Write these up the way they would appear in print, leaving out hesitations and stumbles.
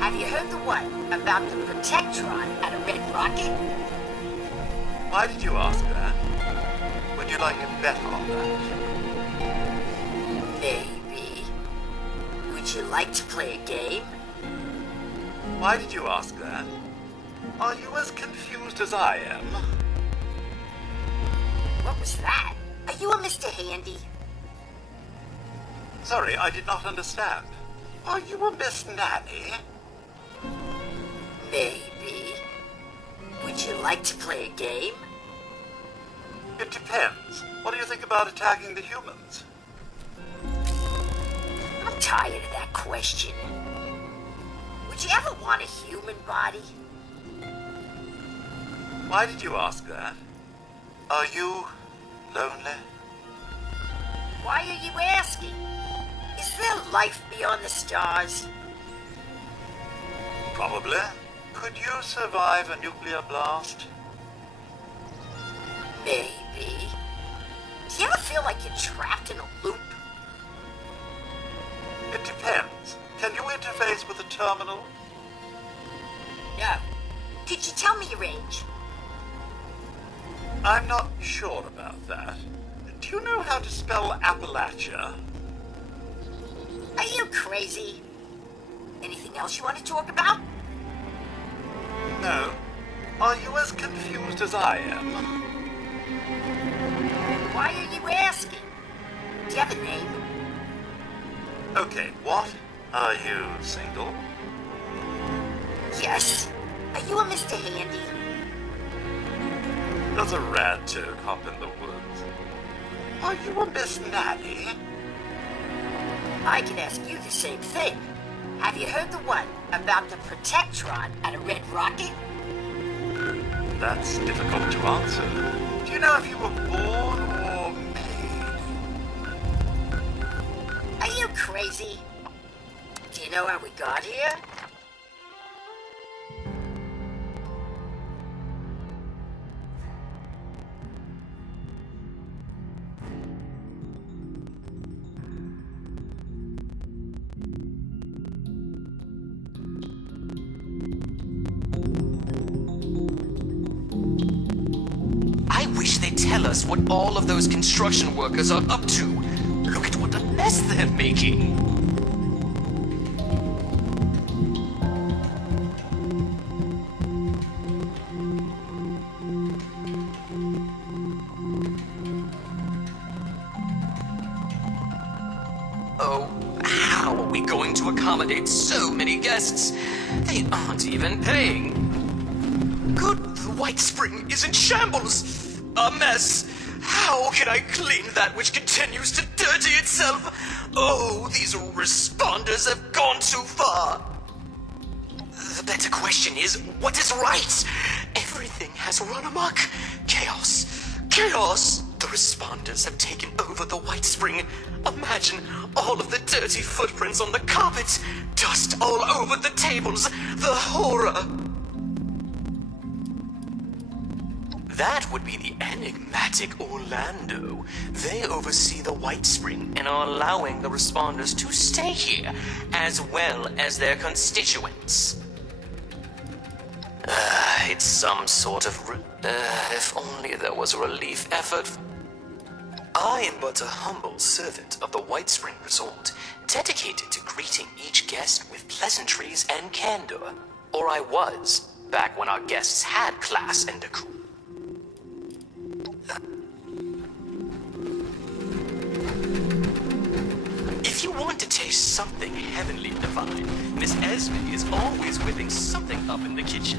Have you heard the one about the Protectron and a red rocket? Why did you ask that? Would you like to bet on that? Maybe. Would you like to play a game? Why did you ask that? Are you as confused as I am? What was that? Are you a Mr. Handy? Sorry, I did not understand. Are you a Miss Nanny? Maybe. Would you like to play a game? It depends. What do you think about attacking the humans? I'm tired of that question. Would you ever want a human body? Why did you ask that? Are you lonely? Why are you asking? Is there life beyond the stars? Probably. Could you survive a nuclear blast? Maybe. Do you ever feel like you're trapped in a loop? It depends. Can you interface with a terminal? No. Could you tell me your age? I'm not sure about that. Do you know how to spell Appalachia? Are you crazy? Anything else you want to talk about? No. Are you as confused as I am? Why are you asking? Do you have a name? Okay, what? Are you single? Yes. Are you a Mr. Handy? Does a rad toad hop in the woods? Are you a Miss Nanny? I can ask you the same thing. Have you heard the one about the Protectron and a red rocket? That's difficult to answer. Do you know if you were born or made? Are you crazy? Do you know how we got here? I wish they'd tell us what all of those construction workers are up to. Look at what a mess they're making. Oh, how are we going to accommodate so many guests? They aren't even paying. Good, the White Spring is in shambles. A mess. How can I clean that which continues to dirty itself? Oh, these responders have gone too far. The better question is, what is right? Everything has run amok. Chaos. Chaos. The responders have taken over the White Spring. Imagine all of the dirty footprints on the carpet. Dust all over the tables. The horror. That would be the enigmatic Orlando. They oversee the White Spring and are allowing the responders to stay here, as well as their constituents. It's some sort of if only there was a relief effort. I am but a humble servant of the White Spring Resort, dedicated to greeting each guest with pleasantries and candor. Or I was, back when our guests had class and decorum. If you want to taste something heavenly divine, Miss Esme is always whipping something up in the kitchen.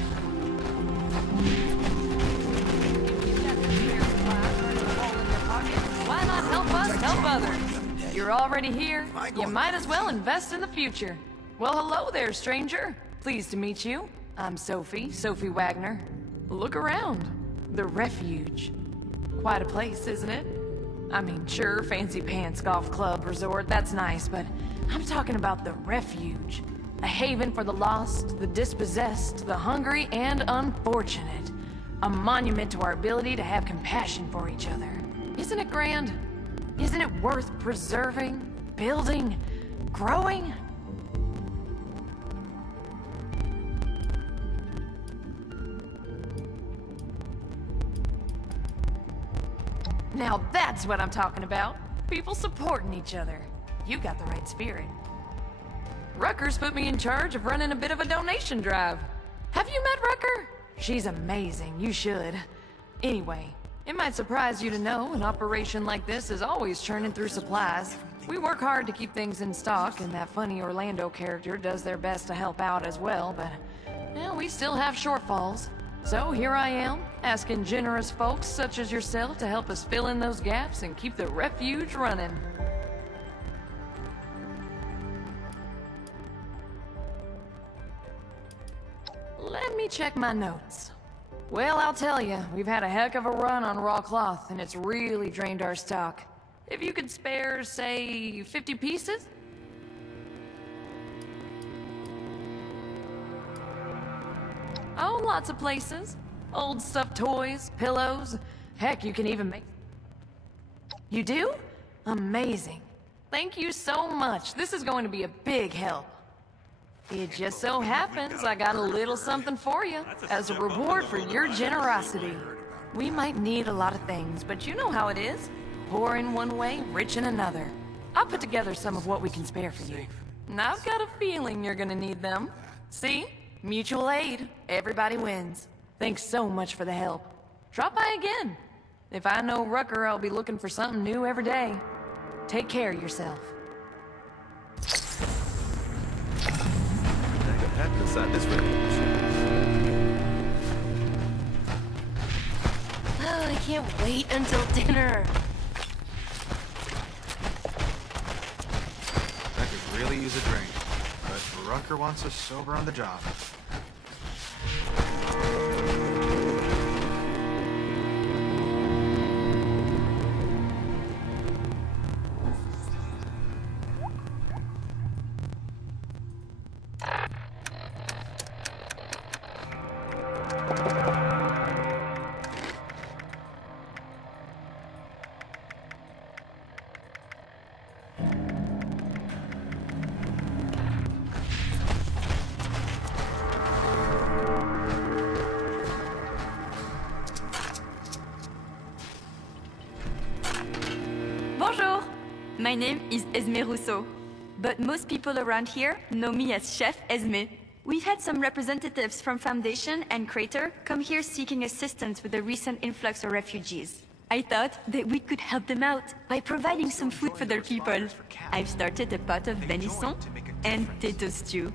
Why not help us help others? You're already here. You might as well invest in the future. Well, hello there, stranger. Pleased to meet you. I'm Sophie Wagner. Look around. The Refuge. Quite a place, isn't it? I mean, sure, fancy pants golf club resort, that's nice, but I'm talking about the Refuge. A haven for the lost, the dispossessed, the hungry, and unfortunate. A monument to our ability to have compassion for each other. Isn't it grand? Isn't it worth preserving, building, growing? Now that's what I'm talking about. People supporting each other. You got the right spirit. Rucker's put me in charge of running a bit of a donation drive. Have you met Rucker? She's amazing, you should. Anyway, it might surprise you to know an operation like this is always churning through supplies. We work hard to keep things in stock, and that funny Orlando character does their best to help out as well, but well, we still have shortfalls. So here I am, asking generous folks such as yourself to help us fill in those gaps and keep the refuge running. Let me check my notes. Well, I'll tell you, we've had a heck of a run on raw cloth, and it's really drained our stock. If you could spare, say, 50 pieces? Oh, lots of places. Old stuffed toys, pillows. Heck, you can even make... You do? Amazing. Thank you so much. This is going to be a big help. It just so happens I got a little something for you as a reward for your generosity. We might need a lot of things, but you know how it is. Poor in one way, rich in another. I'll put together some of what we can spare for you. And I've got a feeling you're gonna need them. See? Mutual aid. Everybody wins. Thanks so much for the help. Drop by again. If I know Rucker, I'll be looking for something new every day. Take care of yourself. Happened inside this room. Oh, I can't wait until dinner. I could really use a drink, but Rucker wants us sober on the job. Bonjour! My name is Esme Rousseau, but most people around here know me as Chef Esme. We've had some representatives from Foundation and Crater come here seeking assistance with the recent influx of refugees. I thought that we could help them out by providing some food for their people. I've started a pot of venison and potato stew,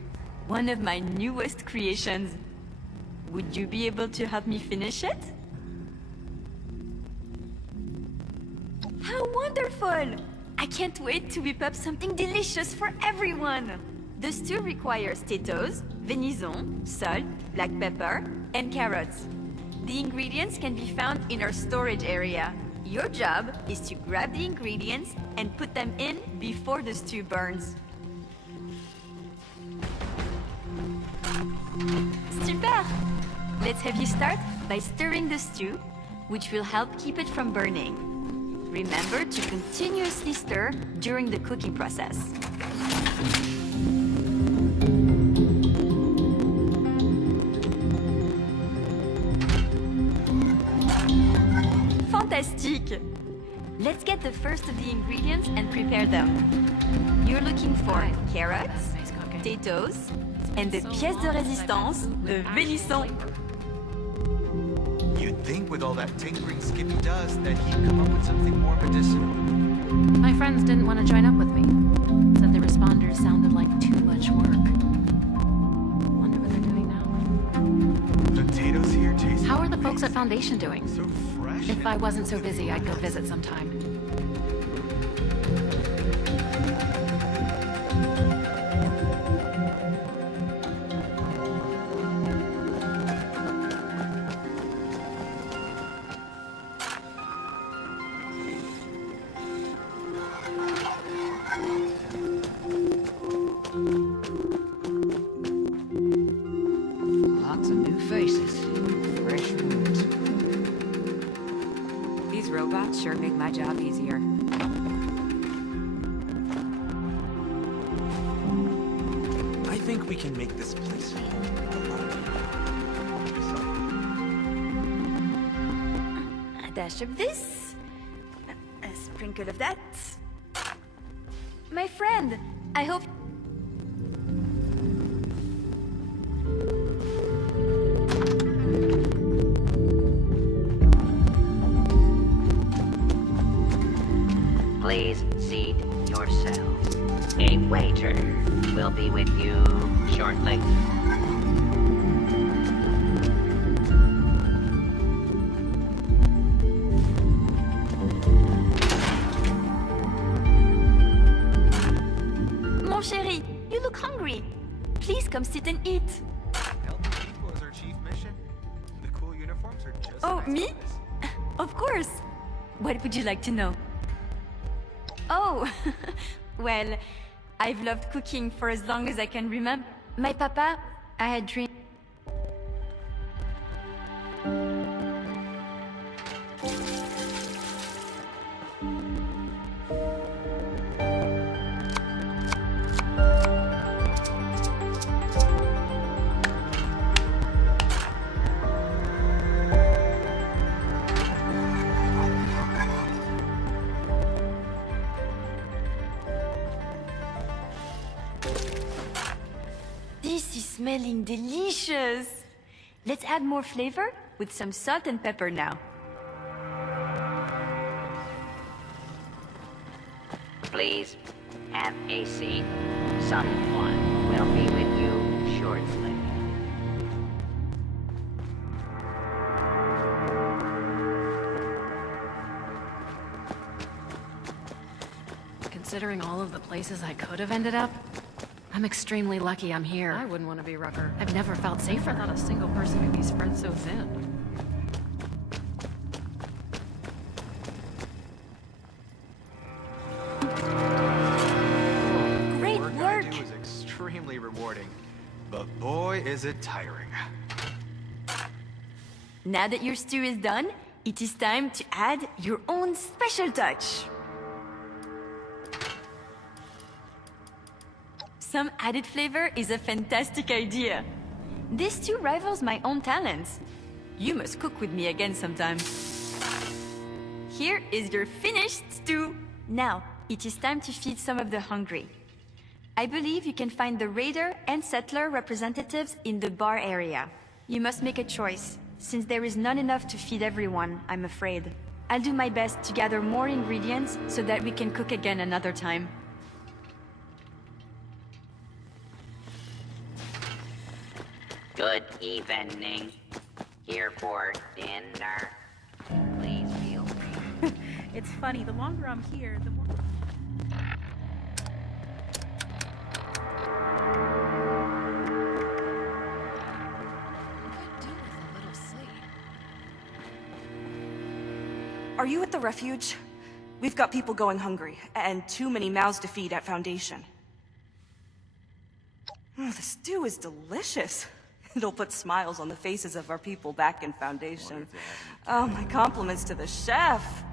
one of my newest creations. Would you be able to help me finish it? How wonderful! I can't wait to whip up something delicious for everyone! The stew requires potatoes, venison, salt, black pepper, and carrots. The ingredients can be found in our storage area. Your job is to grab the ingredients and put them in before the stew burns. Super! Let's have you start by stirring the stew, which will help keep it from burning. Remember to continuously stir during the cooking process. Fantastique! Let's get the first of the ingredients and prepare them. You're looking for carrots, potatoes, and the pièce de résistance, the venison. You'd think with all that tinkering Skippy does that he'd come up with something more medicinal. My friends didn't want to join up with me. Said the responders sounded like too much work. Wonder what they're doing now. Potatoes here taste How are the folks at Foundation doing? so fresh. If I wasn't so busy, I'd go visit sometime. Lots of new faces, fresh foods. These robots sure make my job easier. I think we can make this place home for a lot of people. A dash of this, sprinkle of that. My friend, I hope... Please seat yourselves. A waiter will be with you shortly. Mon chéri, you look hungry. Please come sit and eat. Helping people is our chief mission. The cool uniforms are just Oh, nice me? to this. Of course. What would you like to know? Oh, well, I've loved cooking for as long as I can remember. My papa, I had dreamed. This is smelling delicious. Let's add more flavor with some salt and pepper now. Please have a seat. Someone will be with you shortly. Considering all of the places I could have ended up, I'm extremely lucky I'm here. I wouldn't want to be Rucker. I've never felt safer. I thought a single person could be spread so thin. Great Work I work. do is extremely rewarding, but boy is it tiring. Now that your stew is done, it is time to add your own special touch. Some added flavor is a fantastic idea. This stew rivals my own talents. You must cook with me again sometime. Here is your finished stew. Now, it is time to feed some of the hungry. I believe you can find the raider and settler representatives in the bar area. You must make a choice, since there is not enough to feed everyone, I'm afraid. I'll do my best to gather more ingredients so that we can cook again another time. Good evening. Here for dinner. Please feel free. It's funny, the longer I'm here, the more... Are you at the refuge? We've got people going hungry, and too many mouths to feed at Foundation. Oh, the stew is delicious. It'll put smiles on the faces of our people back in Foundation. Oh, my compliments to the chef.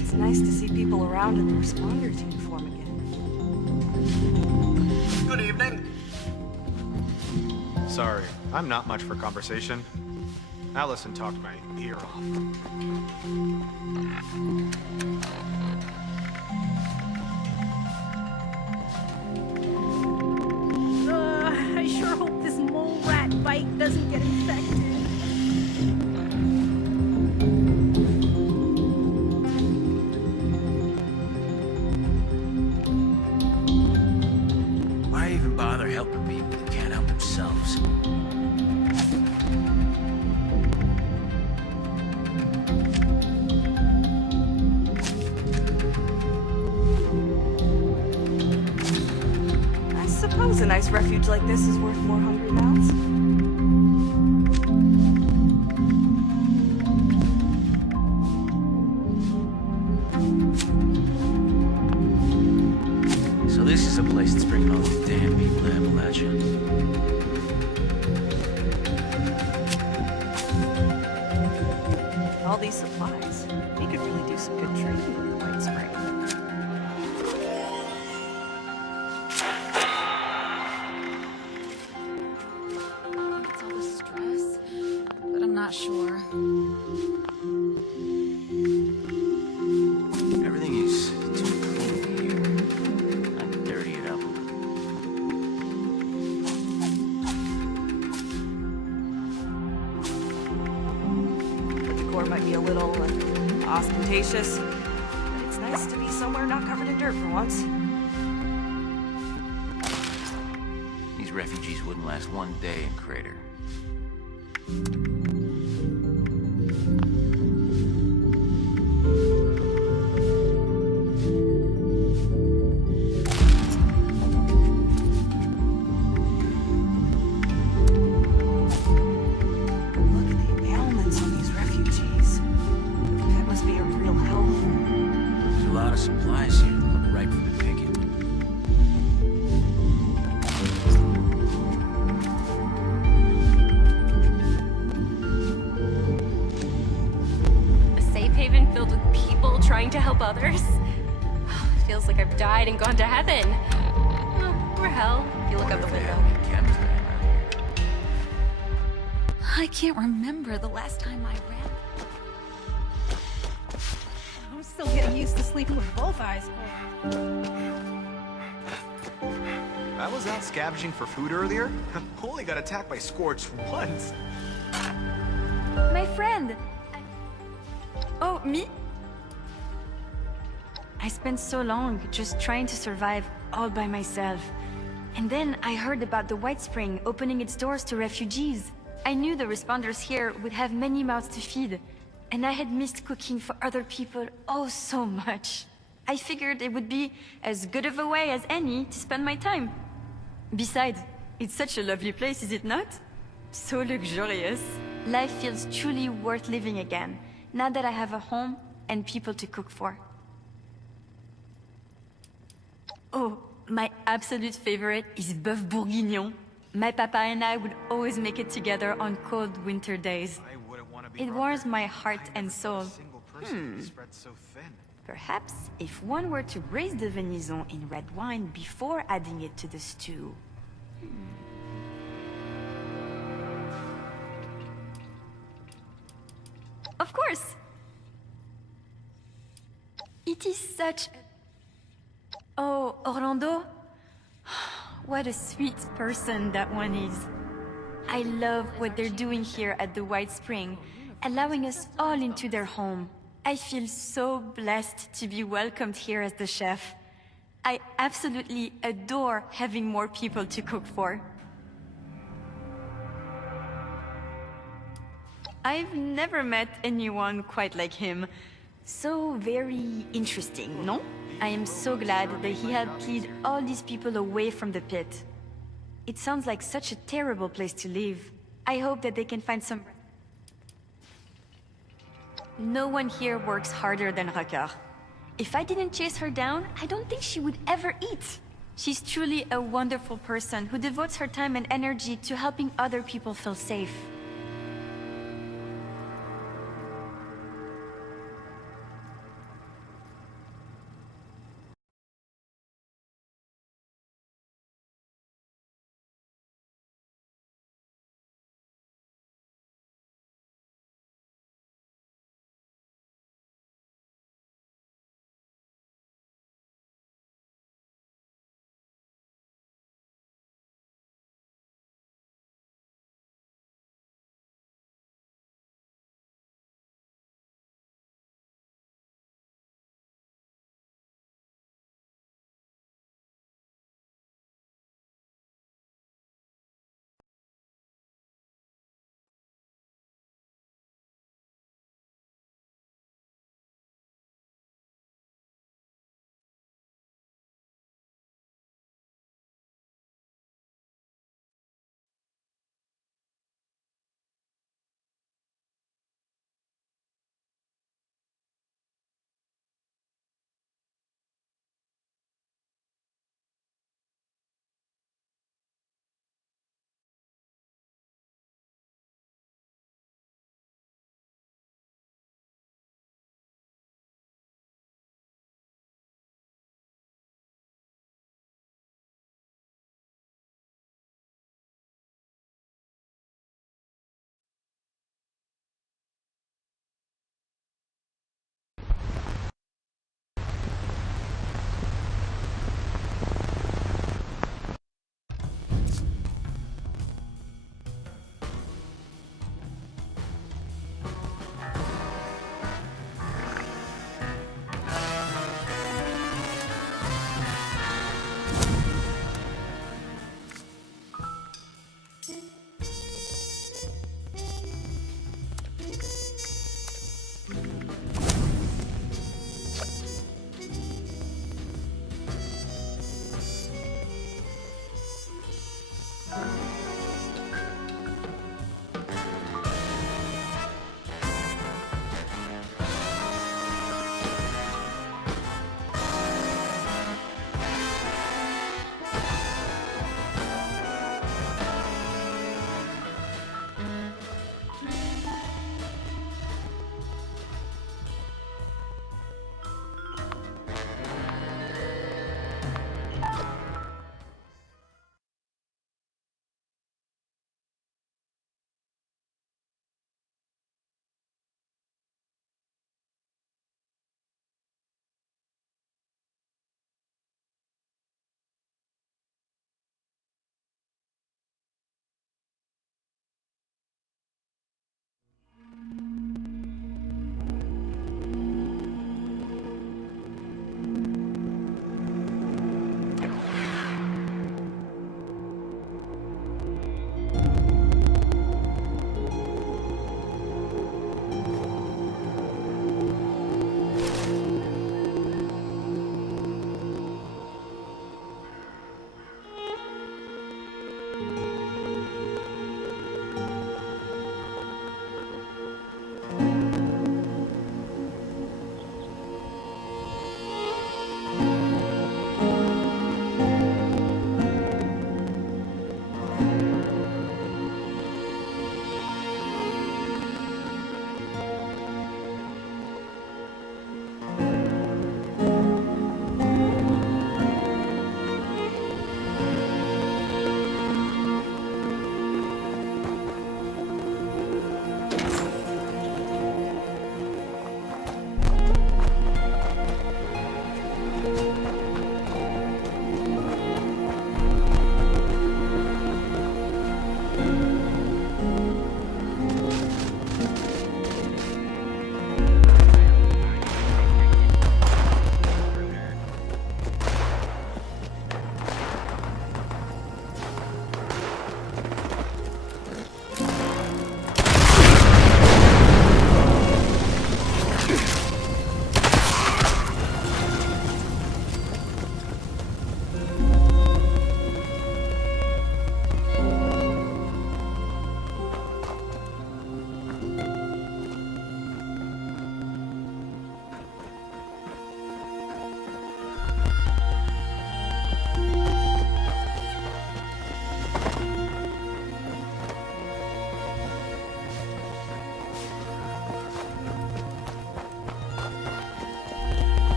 It's nice to see people around in the responders uniform again. Good evening. Sorry, I'm not much for conversation. Allison talked my ear off. I sure hope this mole rat bite doesn't get infected. Why even bother helping people who can't help themselves? I suppose a nice refuge like this is worth more hungry mouths. So this is a place that's bringing all these damn people to Appalachia. all these supplies. He could really do some good trading with the White Spring. It's all the stress, but I'm not sure. Everything is too clean here. I can dirty it up. The decor might be a little ostentatious, but it's nice to be somewhere not covered in dirt for once. These refugees wouldn't last one day in Crater. Look at the ailments on these refugees. That must be a real hell. There's a lot of supplies here that look ripe for the picking. A safe haven filled with people trying to help others? It feels like I've died and gone to heaven. Or hell, if you look out the window. I can't remember the last time I ran. I'm still getting used to sleeping with both eyes closed. I was out scavenging for food earlier. Only got attacked by Scorch once. My friend! Oh, me? I spent so long just trying to survive all by myself. And then I heard about the White Spring opening its doors to refugees. I knew the responders here would have many mouths to feed, and I had missed cooking for other people oh so much. I figured it would be as good of a way as any to spend my time. Besides, it's such a lovely place, is it not? So luxurious. Life feels truly worth living again, now that I have a home and people to cook for. Oh, my absolute favorite is bœuf bourguignon. My papa and I would always make it together on cold winter days. It warms my heart and soul. Perhaps if one were to braise the venison in red wine before adding it to the stew. Of course! It is such... Oh, Orlando? What a sweet person that one is. I love what they're doing here at the White Spring, allowing us all into their home. I feel so blessed to be welcomed here as the chef. I absolutely adore having more people to cook for. I've never met anyone quite like him. So very interesting, no? I am so glad that he helped lead all these people away from the pit. It sounds like such a terrible place to live. I hope that they can find some... No one here works harder than Rucker. If I didn't chase her down, I don't think she would ever eat. She's truly a wonderful person who devotes her time and energy to helping other people feel safe.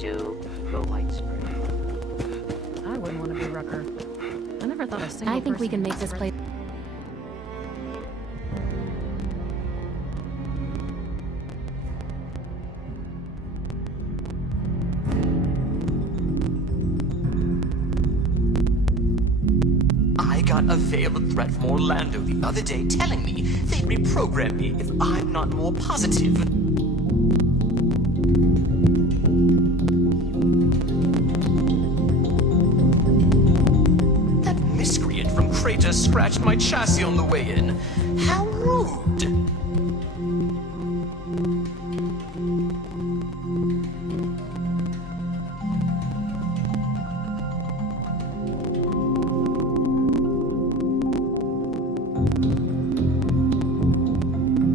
to the White Spring. I wouldn't want to be Rucker. I never thought a single I think we person can make this place. I got a veiled threat from Orlando the other day telling me they'd reprogram me if I'm not more positive. That miscreant from Crater scratched my chassis on the way in. How rude!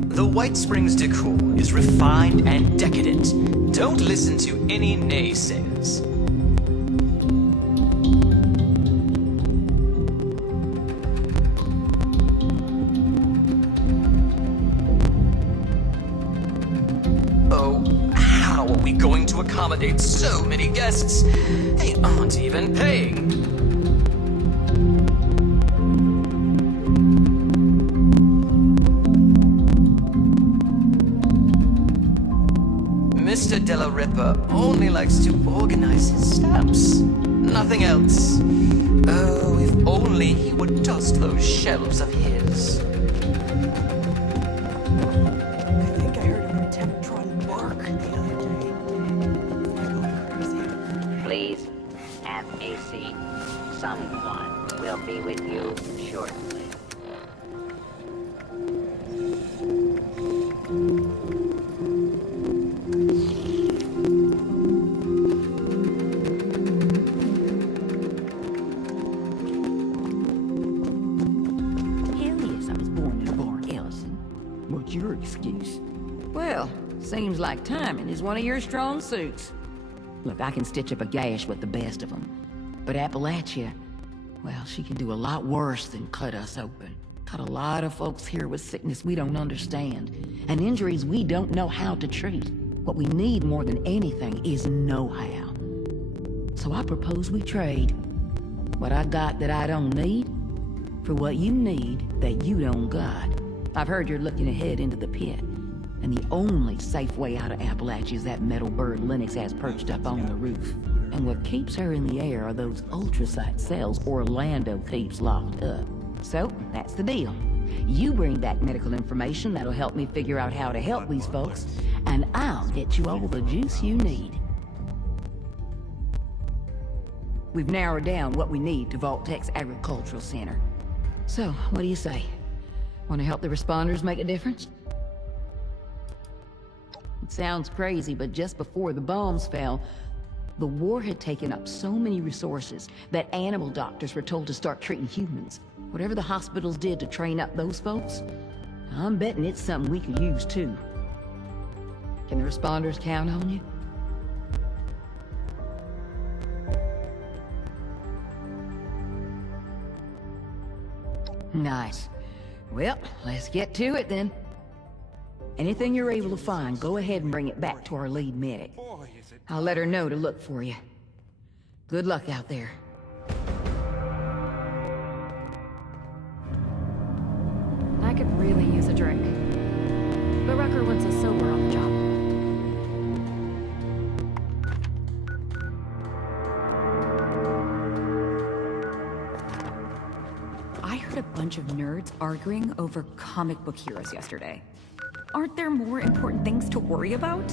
The White Springs decor is refined and decadent. Don't listen to any naysayers. Oh, how are we going to accommodate so many guests? They aren't even paying. Mr. Della Ripa only likes to organize his stamps. Nothing else. Oh, if only he would dust those shelves of his. I think I heard a Protectron bark the other day. Please have a seat. Someone will be with you shortly. What's your excuse? Well, seems like timing is one of your strong suits. Look, I can stitch up a gash with the best of them. But Appalachia, well, she can do a lot worse than cut us open. Got a lot of folks here with sickness we don't understand, and injuries we don't know how to treat. What we need more than anything is know-how. So I propose we trade what I got that I don't need for what you need that you don't got. I've heard you're looking ahead into the pit, and the only safe way out of Appalachia is that metal bird Lennox has perched up on the roof. And what keeps her in the air are those ultrasite cells Orlando keeps locked up. So, that's the deal. You bring back medical information that'll help me figure out how to help these folks, and I'll get you all the juice you need. We've narrowed down what we need to Vault-Tec's agricultural center. So, what do you say? Want to help the responders make a difference? It sounds crazy, but just before the bombs fell, the war had taken up so many resources that animal doctors were told to start treating humans. Whatever the hospitals did to train up those folks, I'm betting it's something we could use too. Can the responders count on you? Nice. Well, let's get to it then. Anything you're able to find, go ahead and bring it back to our lead medic. I'll let her know to look for you. Good luck out there. I could really use a drink. But Rucker wants us sober on the job. I heard a bunch of nerds arguing over comic book heroes yesterday. Aren't there more important things to worry about?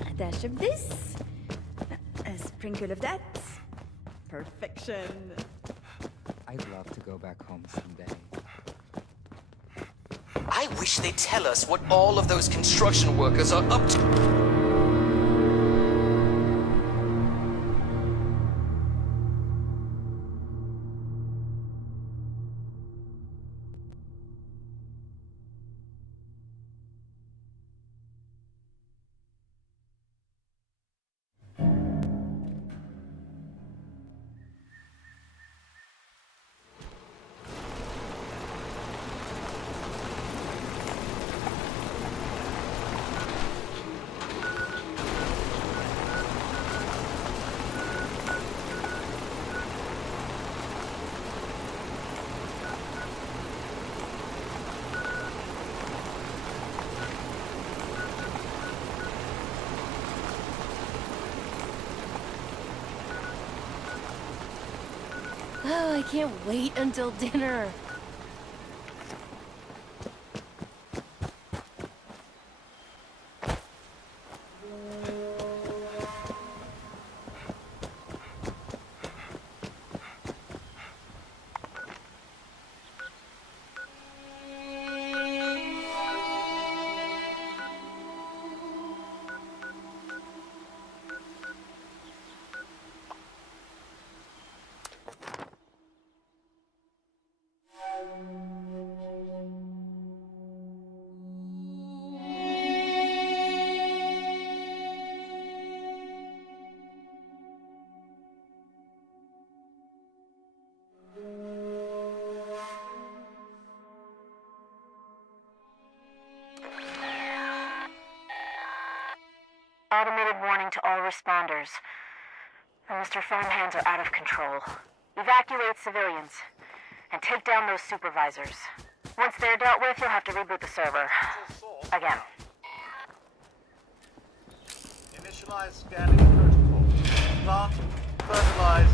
A dash of this. A sprinkle of that. Perfection. I'd love to go back home someday. I wish they'd tell us what all of those construction workers are up to. Oh, I can't wait until dinner. Automated warning to all responders. Mr. Farmhands are out of control. Evacuate civilians. And take down those supervisors. Once they're dealt with, you'll have to reboot the server. Again. Initialize scanning protocol. Plant, fertilize.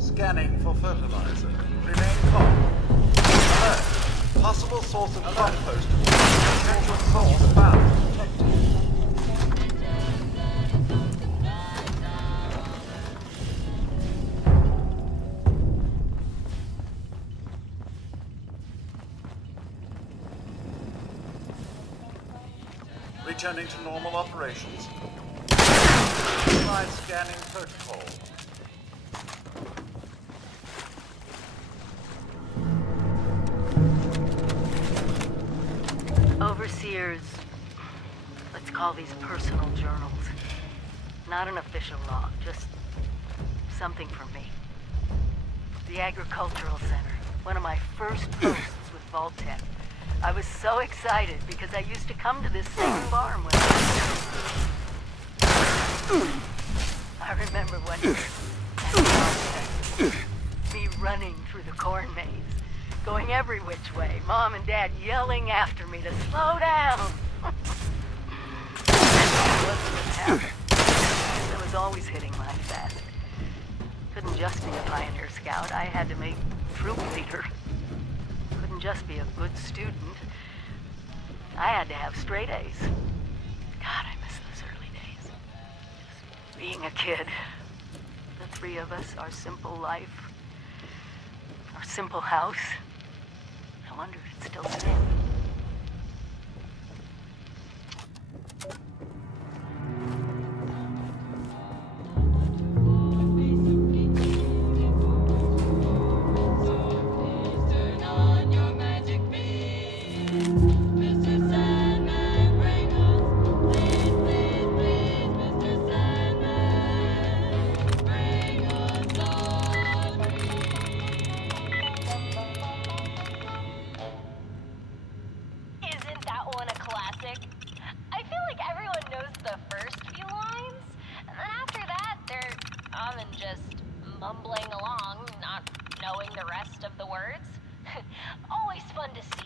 Scanning for fertilizer. Remain calm. Alert. Possible source of compost. Potential source found. Returning to normal operations. Slide scanning protocol. Overseers, let's call these personal journals. Not an official log, just something from me. The Agricultural Center, one of my first posts with Vault-Tec. I was so excited because I used to come to this same farm when I remember one year at me running through the corn maze, going every which way, Mom and Dad yelling after me to slow down. I was always hitting my fast. Couldn't just be a pioneer scout, I had to make troop leader. Couldn't just be a good student. I had to have straight A's. God, I miss those early days. Just being a kid. The three of us, our simple life, our simple house. I wonder if it's still the same. them and just mumbling along, not knowing the rest of the words. Always fun to see.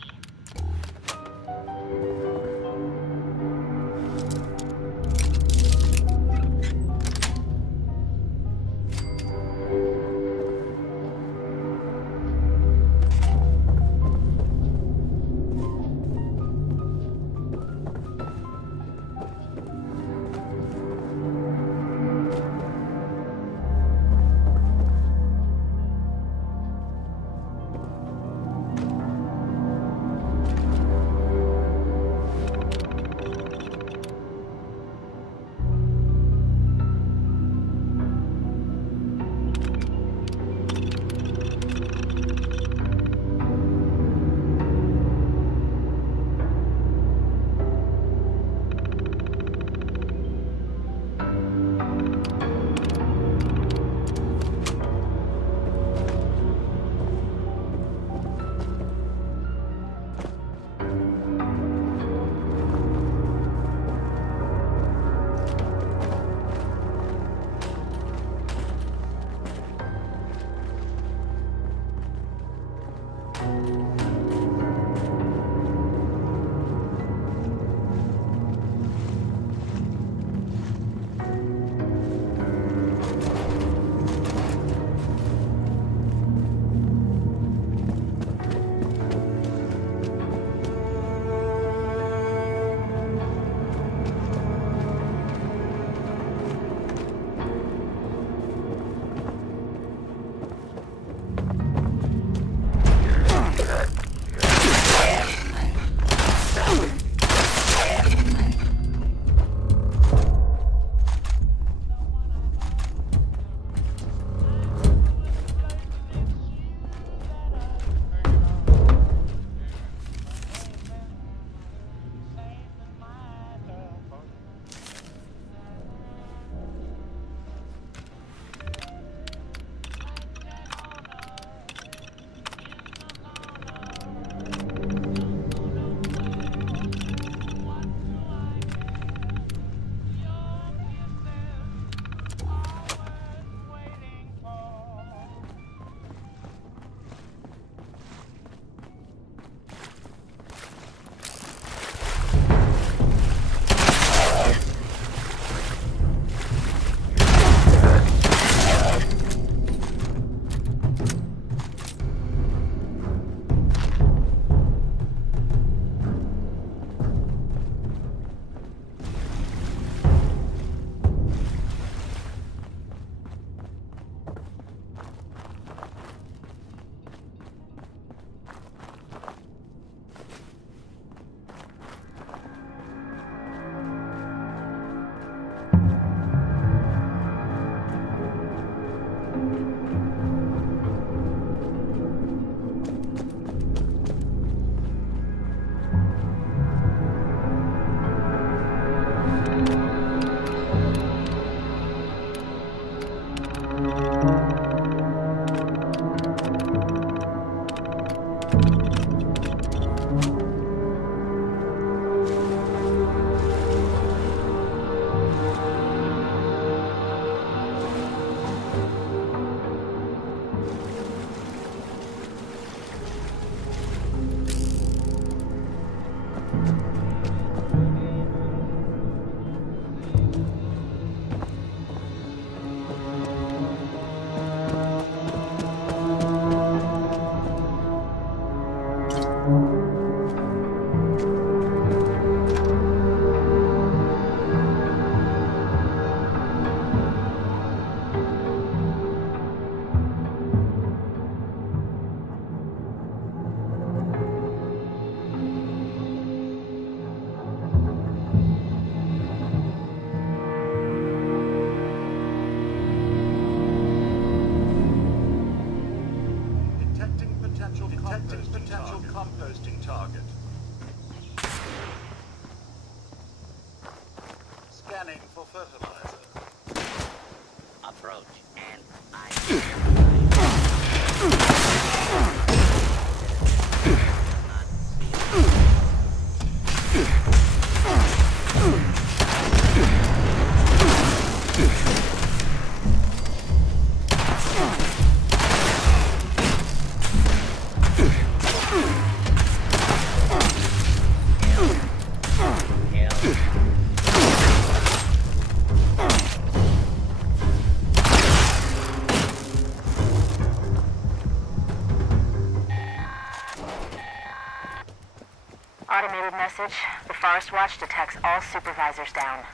automated message. The Forest Watch detects all supervisors down.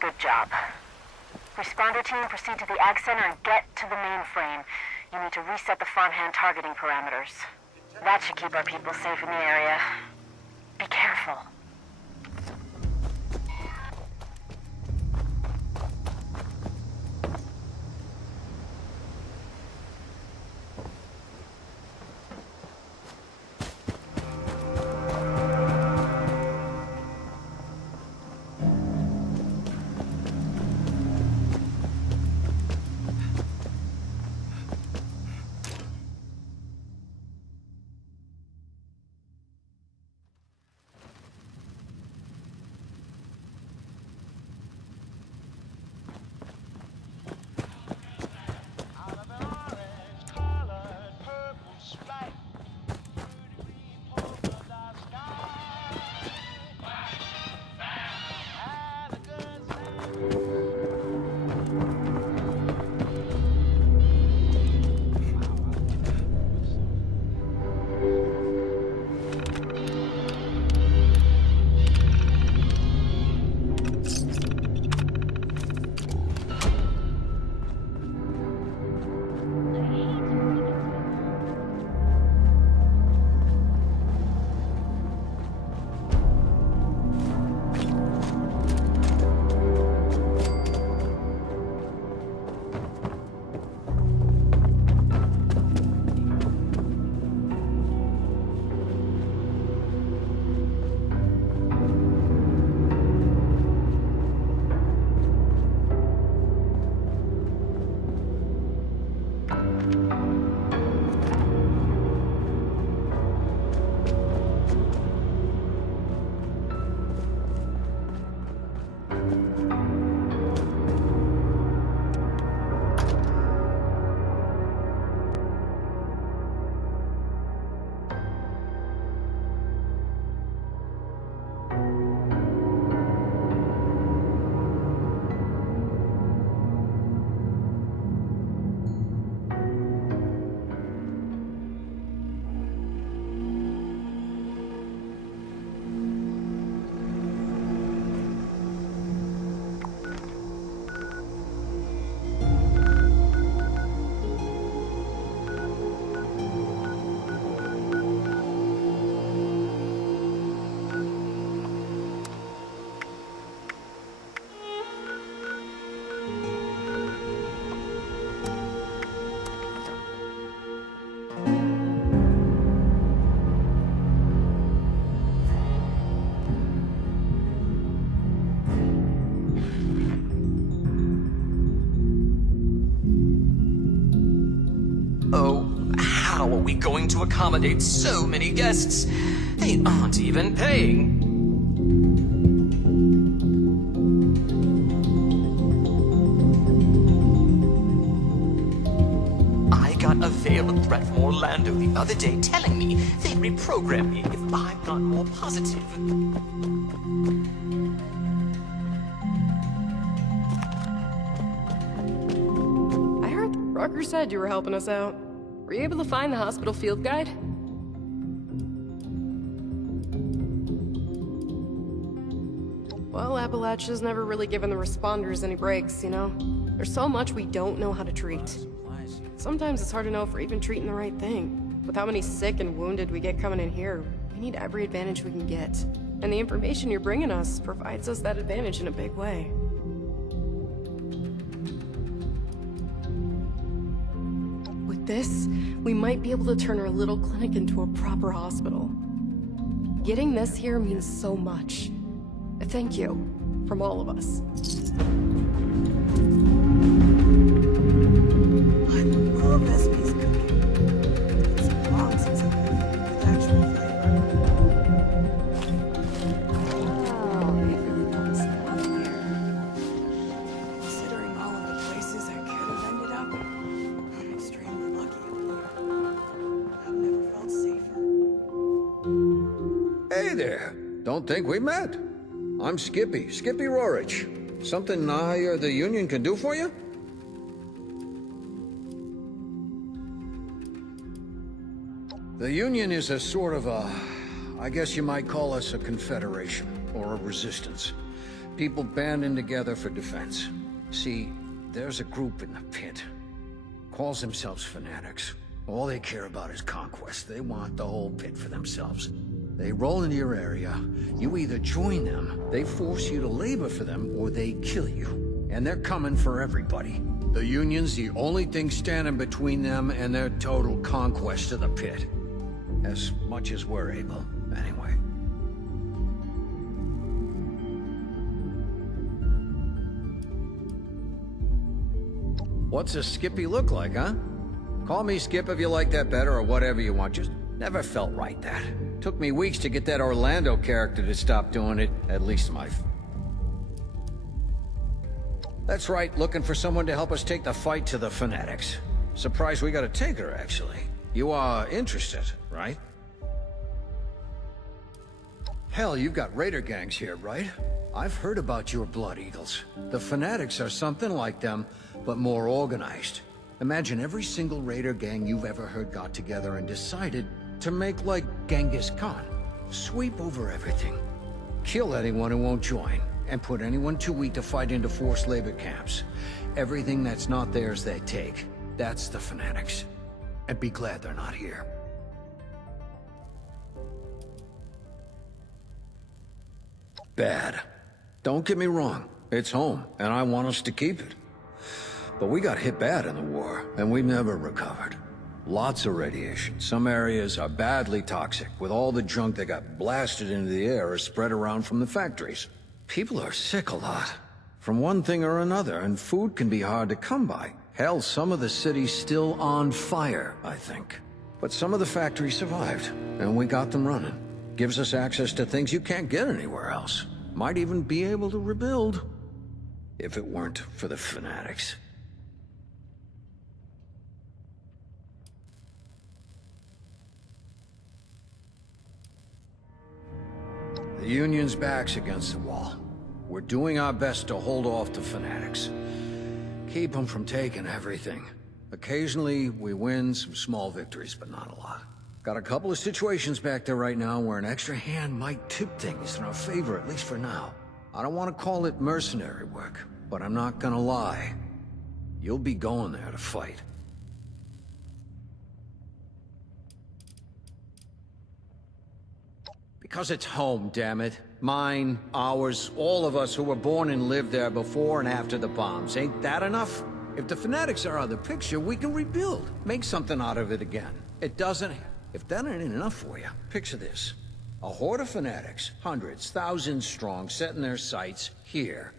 Good job. Responder team, proceed to the Ag Center and get to the mainframe. You need to reset the farmhand targeting parameters. That should keep our people safe in the area. Be careful. How are we going to accommodate so many guests? They aren't even paying. I got a veiled threat from Orlando the other day telling me they'd reprogram me if I'm not more positive. I heard the Rucker said you were helping us out. Were you able to find the hospital field guide? Well, Appalachia's never really given the responders any breaks, you know? There's so much we don't know how to treat. Sometimes it's hard to know if we're even treating the right thing. With how many sick and wounded we get coming in here, we need every advantage we can get. And the information you're bringing us provides us that advantage in a big way. With this, we might be able to turn our little clinic into a proper hospital. Getting this here means so much. Thank you, from all of us. I love Esme's cooking. It's long since I've had food with actual flavor. Oh, everyone's up here. Considering all of the places I could have ended up, I'm extremely lucky up here. I've never felt safer. Hey there. Don't think we met. I'm Skippy Rorich. Something I or the Union can do for you? The Union is a sort of a I guess you might call us a confederation, or a resistance. People banding together for defense. See, there's a group in the pit. Calls themselves fanatics. All they care about is conquest. They want the whole pit for themselves. They roll into your area, you either join them, they force you to labor for them, or they kill you. And they're coming for everybody. The Union's the only thing standing between them and their total conquest of the pit. As much as we're able, anyway. What's a Skippy look like, huh? Call me Skip if you like that better, or whatever you want. Just never felt right, that. Took me weeks to get that Orlando character to stop doing it, at least That's right, looking for someone to help us take the fight to the Fanatics. Surprised we got a taker, actually. You are interested, right? Hell, you've got raider gangs here, right? I've heard about your Blood Eagles. The Fanatics are something like them, but more organized. Imagine every single raider gang you've ever heard got together and decided to make like Genghis Khan. Sweep over everything. Kill anyone who won't join, and put anyone too weak to fight into forced labor camps. Everything that's not theirs they take. That's the Fanatics. And be glad they're not here. Bad. Don't get me wrong, it's home, and I want us to keep it. But we got hit bad in the war, and we never recovered. Lots of radiation. Some areas are badly toxic, with all the junk that got blasted into the air or spread around from the factories. People are sick a lot, from one thing or another, and food can be hard to come by. Hell, some of the city's still on fire, I think. But some of the factories survived, and we got them running. Gives us access to things you can't get anywhere else. Might even be able to rebuild, if it weren't for the Fanatics. The Union's back's against the wall. We're doing our best to hold off the Fanatics. Keep them from taking everything. Occasionally, we win some small victories, but not a lot. Got a couple of situations back there right now where an extra hand might tip things in our favor, at least for now. I don't want to call it mercenary work, but I'm not gonna lie. You'll be going there to fight. Because it's home, damn it. Mine, ours, all of us who were born and lived there before and after the bombs. Ain't that enough? If the Fanatics are out of the picture, we can rebuild. Make something out of it again. It doesn't... If that ain't enough for you, picture this. A horde of Fanatics, hundreds, thousands strong, setting their sights here.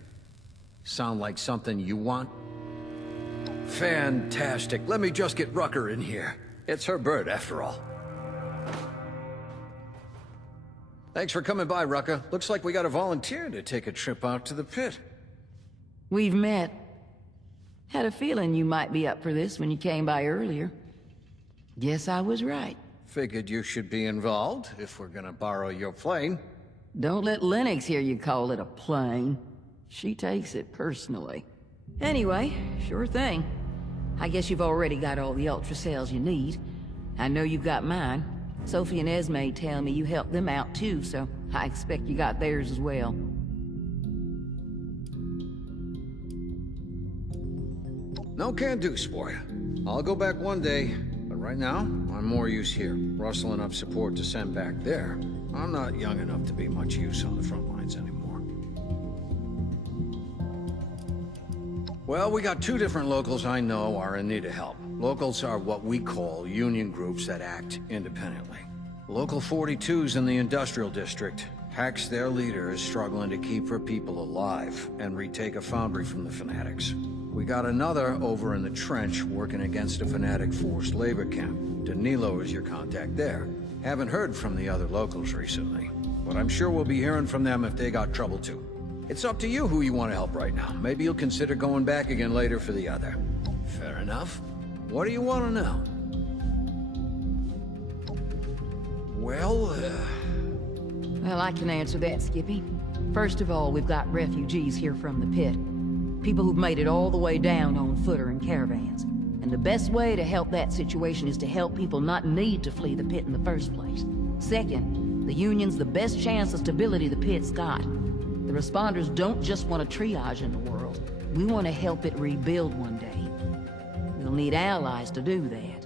Sound like something you want? Fantastic. Let me just get Rucker in here. It's her bird, after all. Thanks for coming by, Rucker. Looks like we got a volunteer to take a trip out to the pit. We've met. Had a feeling you might be up for this when you came by earlier. Guess I was right. Figured you should be involved, if we're gonna borrow your plane. Don't let Lennox hear you call it a plane. She takes it personally. Anyway, sure thing. I guess you've already got all the Ultra cells you need. I know you've got mine. Sophie and Esme tell me you helped them out too, so I expect you got theirs as well. No can do, sport. I'll go back one day, but right now, I'm more use here, rustling up support to send back there. I'm not young enough to be much use on the front lines anymore. Well, we got two different locals I know are in need of help. Locals are what we call union groups that act independently. Local 42's in the industrial district. Hex, their leader, is struggling to keep her people alive and retake a foundry from the Fanatics. We got another over in the trench working against a Fanatic forced labor camp. Danilo is your contact there. Haven't heard from the other locals recently, but I'm sure we'll be hearing from them if they got trouble too. It's up to you who you want to help right now. Maybe you'll consider going back again later for the other. Fair enough. What do you want to know? Well, Well, I can answer that, Skippy. First of all, we've got refugees here from the pit. People who've made it all the way down on foot or in caravans. And the best way to help that situation is to help people not need to flee the pit in the first place. Second, The Union's the best chance of stability the pit's got. The responders don't just want to triage in the world. We want to help it rebuild one day. We'll need allies to do that.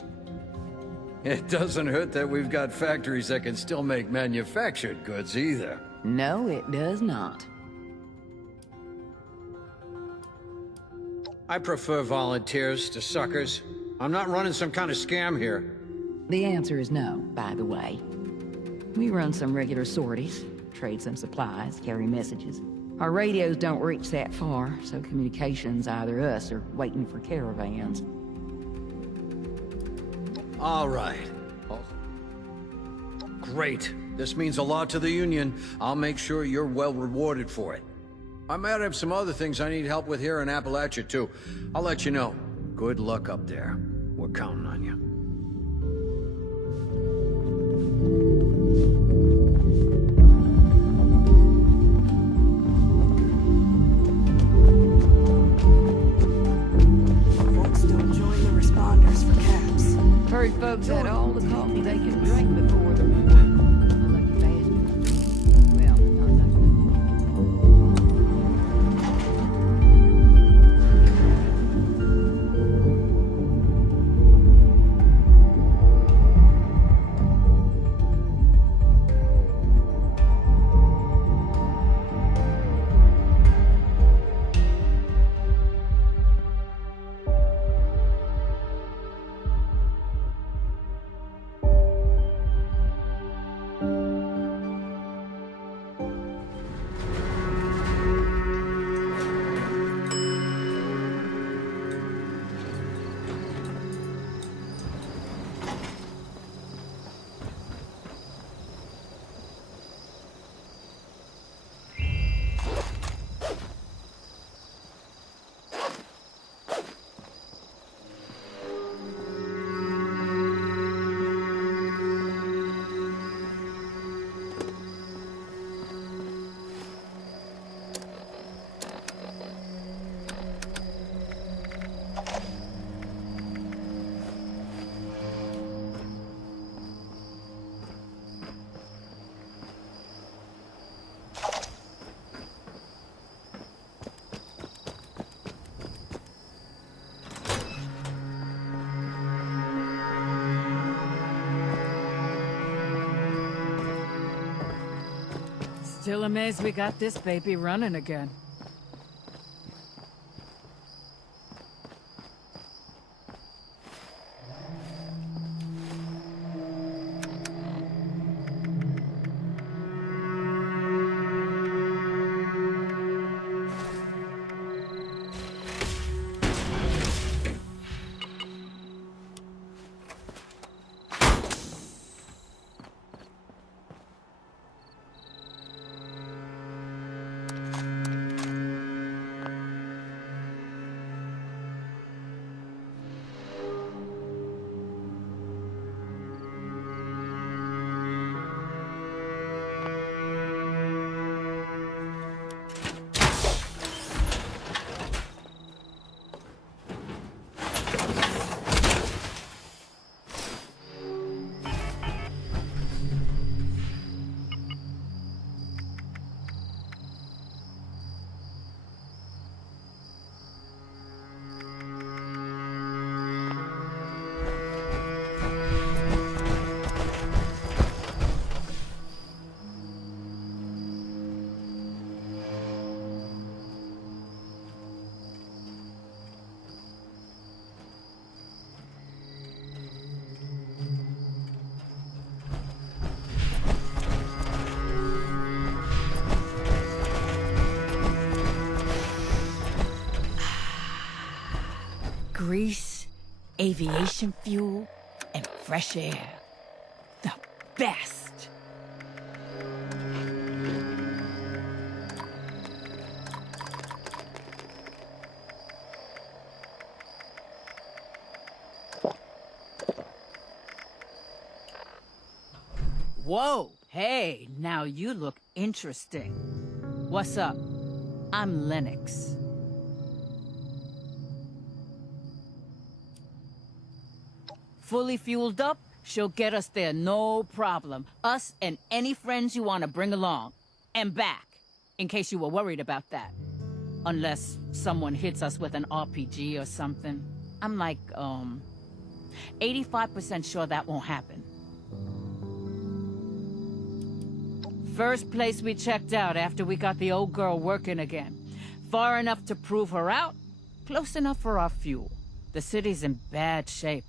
It doesn't hurt that we've got factories that can still make manufactured goods either. No, it does not. I prefer volunteers to suckers. I'm not running some kind of scam here. The answer is no, by the way. We run some regular sorties, trade some supplies, carry messages. Our radios don't reach that far, so communication's either us or waiting for caravans. All right. Oh. Great. This means a lot to the Union. I'll make sure you're well rewarded for it. I might have some other things I need help with here in Appalachia, too. I'll let you know. Good luck up there. We're counting on you. Folks don't join the responders for cabs. Heard folks had all the coffee they can drink before the... Still amazed we got this baby running again. Grease, aviation fuel, and fresh air. The best. Whoa, hey, now you look interesting. What's up? I'm Lennox. Fully fueled up She'll get us there, no problem. Us and any friends you want to bring along. And back, in case you were worried about that. Unless someone hits us with an RPG or something. I'm like, 85% sure that won't happen. First place we checked out after we got the old girl working again. Far enough to prove her out, close enough for our fuel. The city's in bad shape.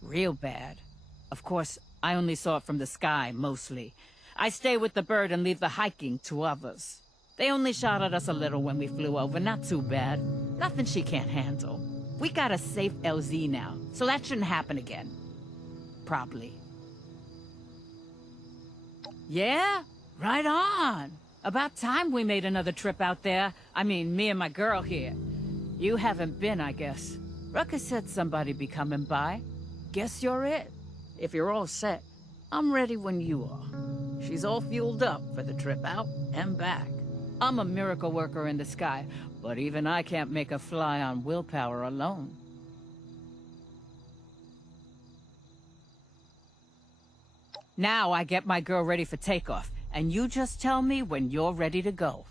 Real bad. Of course, I only saw it from the sky, mostly. I stay with the bird and leave the hiking to others. They only shot at us a little when we flew over, not too bad. Nothing she can't handle. We got a safe LZ now, so that shouldn't happen again. Probably. Yeah, right on. About time we made another trip out there. I mean, me and my girl here. You haven't been, I guess. Ruckus said somebody'd be coming by. Guess you're it. If you're all set, I'm ready when you are. She's all fueled up for the trip out and back. I'm a miracle worker in the sky, but even I can't make a fly on willpower alone. Now I get my girl ready for takeoff, and you just tell me when you're ready to go.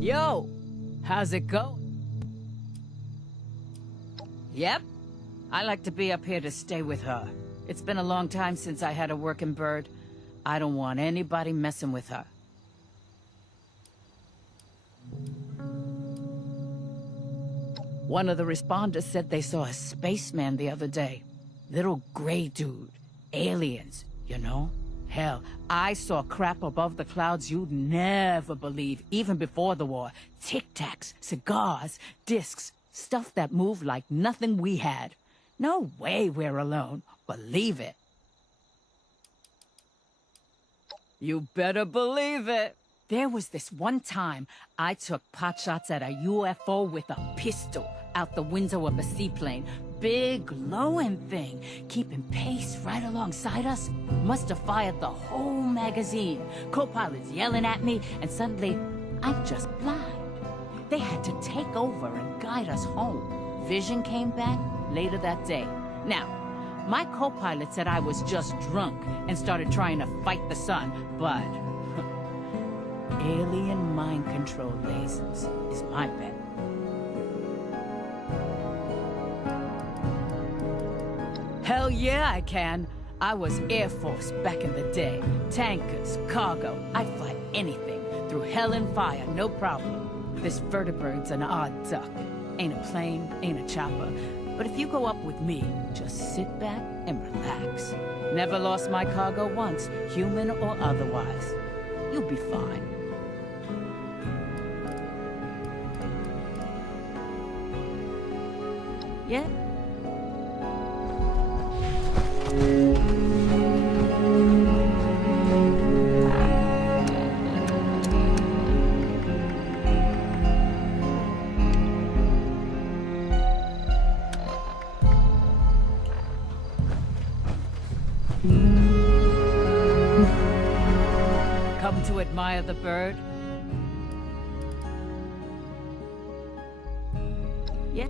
Yo, how's it going? Yep, I like to be up here to stay with her. It's been a long time since I had a working bird. I don't want anybody messing with her. One of the responders said they saw a spaceman the other day. Little gray dude. Aliens, you know? Hell, I saw crap above the clouds you'd never believe, even before the war. Tic-tacs, cigars, discs, stuff that moved like nothing we had. No way we're alone. Believe it. You better believe it. There was this one time I took potshots at a UFO with a pistol out the window of a seaplane. Big, glowing thing, keeping pace right alongside us. Must have fired the whole magazine. Co-pilots yelling at me, and suddenly, I'm just blind. They had to take over and guide us home. Vision came back later that day. Now, my co-pilot said I was just drunk and started trying to fight the sun, but alien mind control lasers is my bet. Hell yeah, I can. I was Air Force back in the day. Tankers, cargo, I'd fly anything. Through hell and fire, no problem. This vertebrate's an odd duck. Ain't a plane, ain't a chopper. But if you go up with me, just sit back and relax. Never lost my cargo once, human or otherwise. You'll be fine. Yeah? Come to admire the bird? Yeah.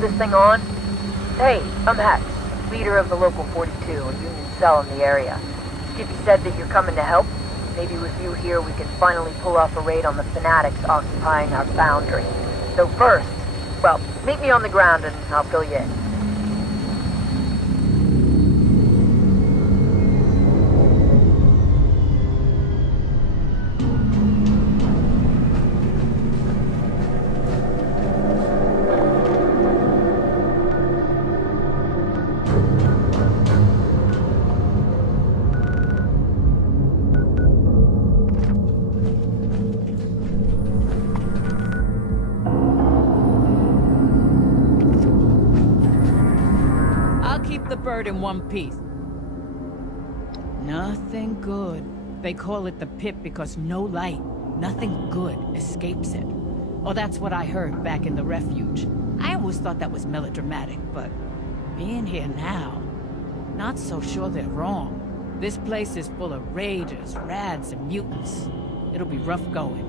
This thing on? Hey, I'm Hex, leader of the local 42, a union cell in the area. Skippy said that you're coming to help. Maybe with you here we can finally pull off a raid on the fanatics occupying our foundry. So first, well, meet me on the ground and I'll fill you in. In one piece. Nothing good. They call it the pit because no light, nothing good escapes it. Or that's what I heard back in the refuge. I always thought that was melodramatic, but being here now, not so sure they're wrong. This place is full of raiders, rads, and mutants. It'll be rough going.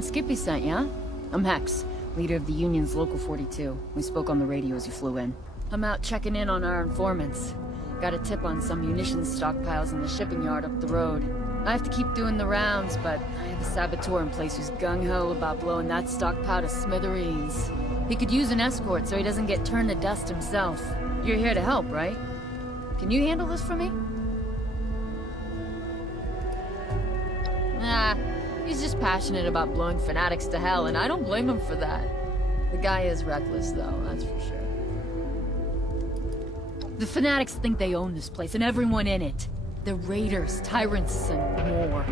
Skippy sent ya? I'm Hex, leader of the Union's Local 42. We spoke on the radio as you flew in. I'm out checking in on our informants. Got a tip on some munitions stockpiles in the shipping yard up the road. I have to keep doing the rounds, but I have a saboteur in place who's gung-ho about blowing that stockpile to smithereens. He could use an escort so he doesn't get turned to dust himself. You're here to help, right? Can you handle this for me? Nah, he's just passionate about blowing fanatics to hell, and I don't blame him for that. The guy is reckless, though, that's for sure. The fanatics think they own this place and everyone in it. They're raiders, tyrants, and more.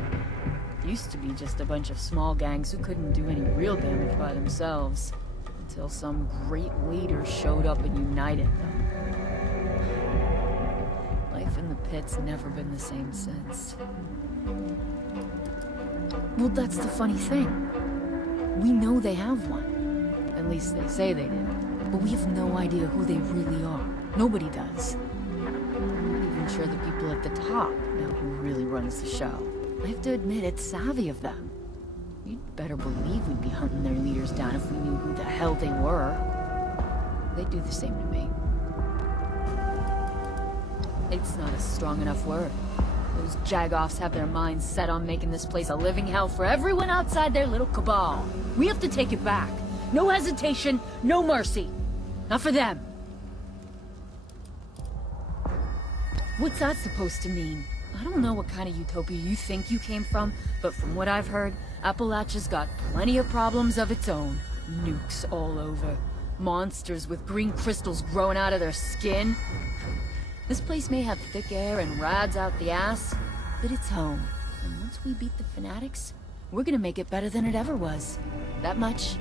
Used to be just a bunch of small gangs who couldn't do any real damage by themselves. Until some great leader showed up and united them. Life in the pit's never been the same since. Well, that's the funny thing. We know they have one. At least they say they do. But we have no idea who they really are. Nobody does. I'm not even sure the people at the top know who really runs the show. I have to admit, it's savvy of them. You'd better believe we'd be hunting their leaders down if we knew who the hell they were. They'd do the same to me. It's not a strong enough word. Those jagoffs have their minds set on making this place a living hell for everyone outside their little cabal. We have to take it back. No hesitation, no mercy. Not for them. What's that supposed to mean? I don't know what kind of utopia you think you came from, but from what I've heard, Appalachia's got plenty of problems of its own. Nukes all over. Monsters with green crystals growing out of their skin. This place may have thick air and rads out the ass, but it's home. And once we beat the fanatics, we're gonna make it better than it ever was. That much,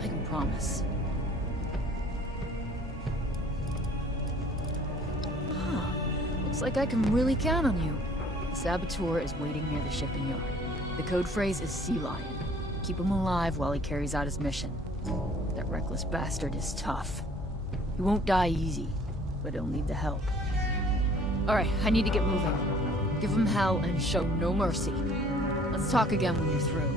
I can promise. Huh. Looks like I can really count on you. The saboteur is waiting near the shipping yard. The code phrase is Sea Lion. Keep him alive while he carries out his mission. That reckless bastard is tough. He won't die easy, but he'll need the help. Alright, I need to get moving. Give him hell and show no mercy. Let's talk again when you're through.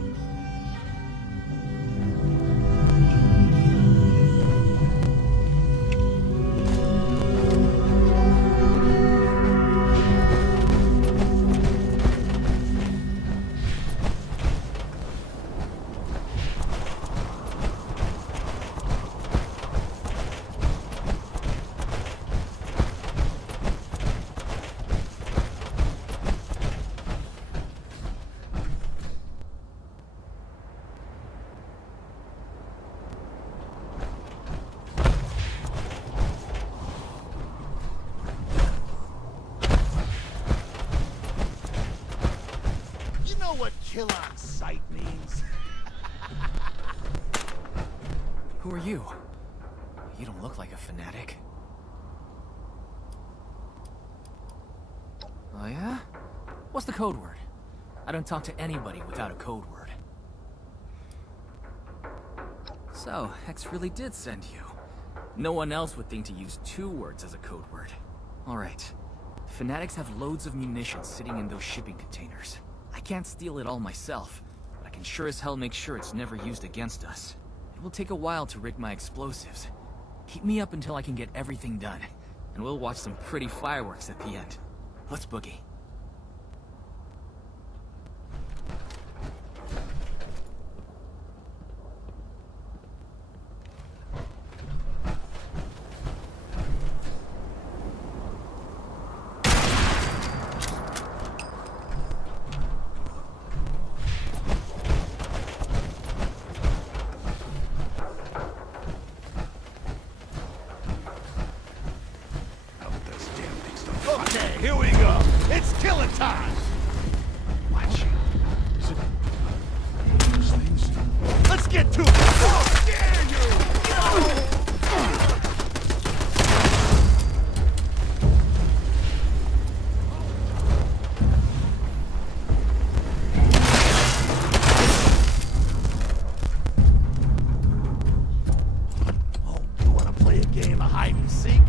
Kill on sight means? Who are you? You don't look like a fanatic. Oh yeah? What's the code word? I don't talk to anybody without a code word. So, Hex really did send you. No one else would think to use 2 words as a code word. Alright. Fanatics have loads of munitions sitting in those shipping containers. I can't steal it all myself, but I can sure as hell make sure it's never used against us. It will take a while to rig my explosives. Keep me up until I can get everything done, and we'll watch some pretty fireworks at the end. Let's boogie. Okay, here we go. It's killing time. Watch. Is it those things? Let's get to it. How dare you! Oh, you want to play a game of hide and seek?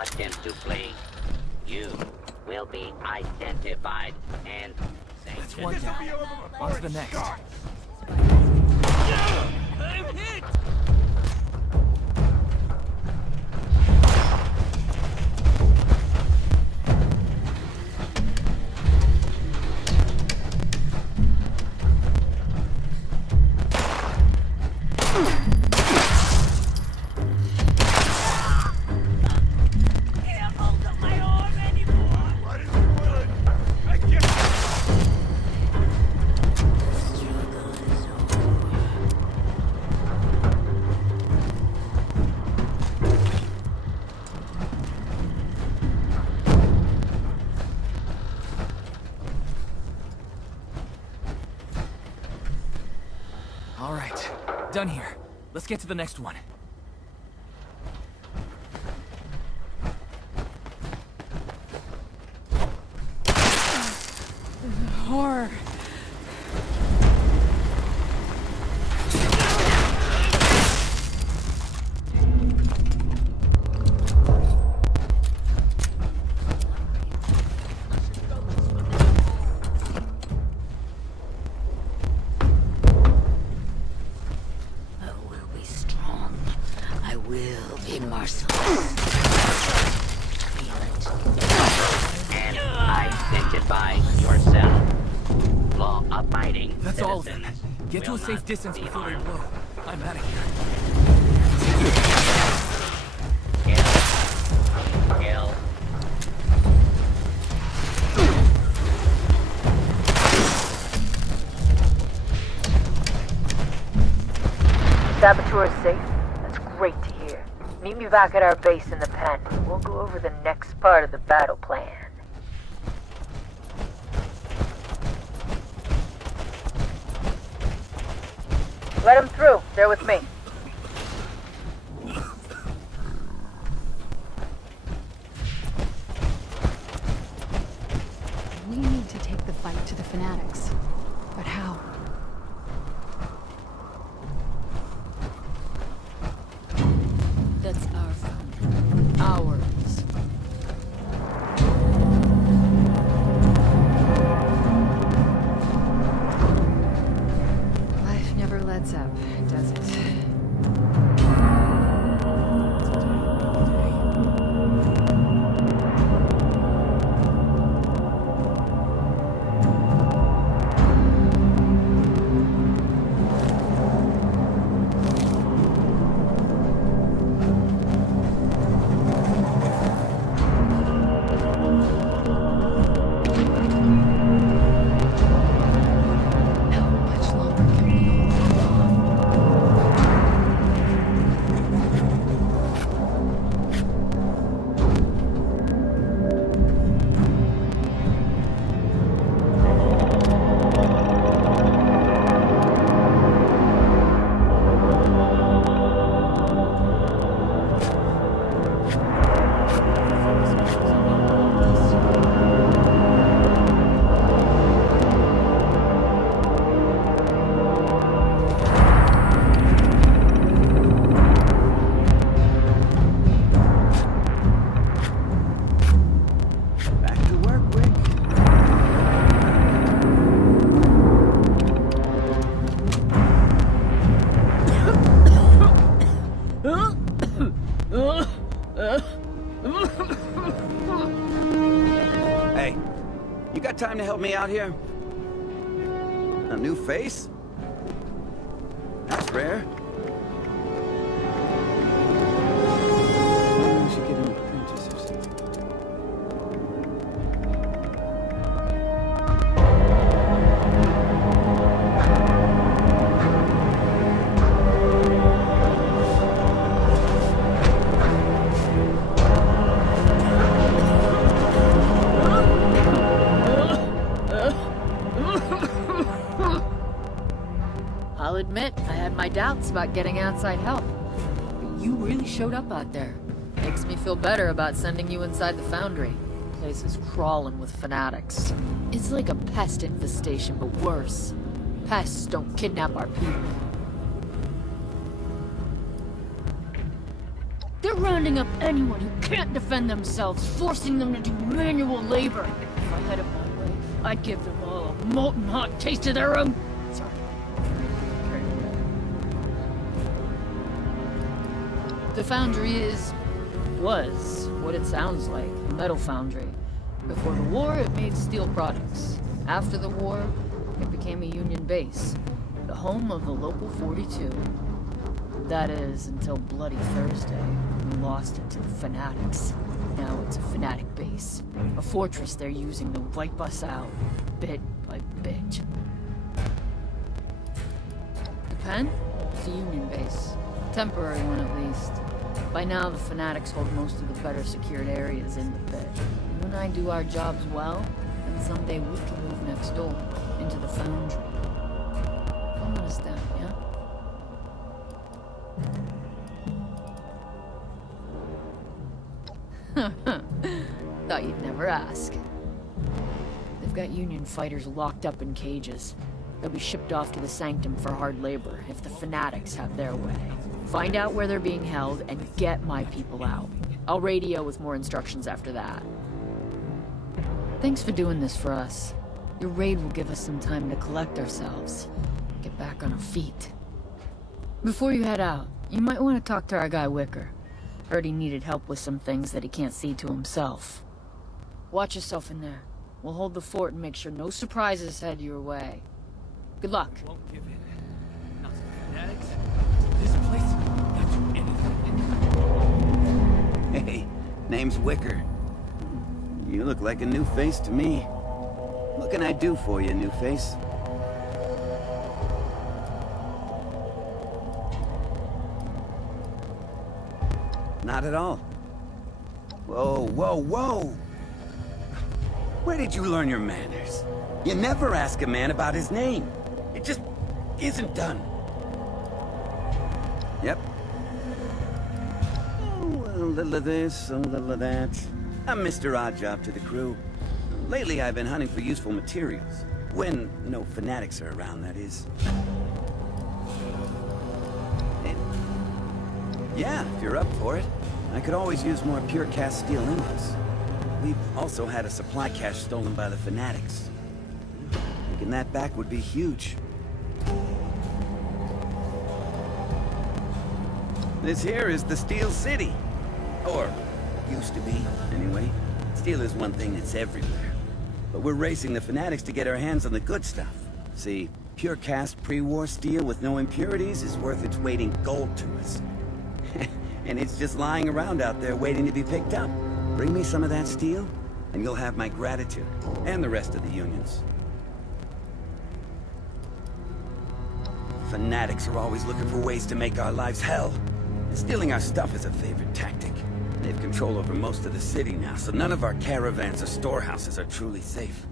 attempt to flee, you will be identified and That's sanctioned. one down. On to the next. I'm hit! All right, done here. Let's get to the next one. Horror. I will be strong. I will be merciless. Feel it. And identify yourself. Law-abiding That's all of them. citizens Get to will a safe not distance be before they harmed. blow. I'm out of here. Kill. Saboteur is safe? That's great to hear. Meet me back at our base in the pen. We'll go over the next part of the battle plan. Let him through. They're with me. We need to take the fight to the fanatics. But how? That's our foundry. Ours. Life never lets up, does it? How much longer can we hold off? Back to work, Rick. Hey, you got time to help me out here? A new face? That's rare. We should get him a apprentice or something. I'll admit, I had my doubts about getting outside help. But you really showed up out there. Makes me feel better about sending you inside the foundry. Place is crawling with fanatics. It's like a pest infestation, but worse. Pests don't kidnap our people. They're You're rounding up anyone who can't defend themselves, forcing them to do manual labor. If I had it my way, I'd give them all a molten hot taste of their own... Sorry. The foundry was what it sounds like, a metal foundry. Before the war, it made steel products. After the war, it became a Union base, the home of the local 42. That is, until Bloody Thursday, we lost it to the Fanatics. Now it's a Fanatic base, a fortress they're using to wipe us out, bit by bit. The pen? It's a Union base. Temporary one, at least. By now, the Fanatics hold most of the better secured areas in the pit. You and I do our jobs well, and someday we can move next door, into the foundry. Come on us down, yeah? Thought you'd never ask. They've got Union fighters locked up in cages. They'll be shipped off to the Sanctum for hard labor, if the Fanatics have their way. Find out where they're being held, and get my people out. I'll radio with more instructions after that. Thanks for doing this for us. Your raid will give us some time to collect ourselves. Get back on our feet. Before you head out, you might want to talk to our guy Wicker. Heard he needed help with some things that he can't see to himself. Watch yourself in there. We'll hold the fort and make sure no surprises head your way. Good luck. Won't give in. Not the Fanatics. This place not do anything. Hey, name's Wicker. You look like a new face to me. What can I do for you, new face? Not at all. Whoa, whoa, whoa! Where did you learn your manners? You never ask a man about his name. It just isn't done. Yep. Oh, a little of this, a little of that. I'm Mr. Oddjob to the crew. Lately, I've been hunting for useful materials. When no Fanatics are around, that is. And yeah, if you're up for it. I could always use more pure cast steel ingots. We've also had a supply cache stolen by the Fanatics. Taking that back would be huge. This here is the Steel City. Or, used to be, anyway. Steel is one thing that's everywhere. But we're racing the Fanatics to get our hands on the good stuff. See, pure cast pre-war steel with no impurities is worth its weight in gold to us. And it's just lying around out there waiting to be picked up. Bring me some of that steel, and you'll have my gratitude, and the rest of the Unions. Fanatics are always looking for ways to make our lives hell. Stealing our stuff is a favorite tactic. They have control over most of the city now, so none of our caravans or storehouses are truly safe.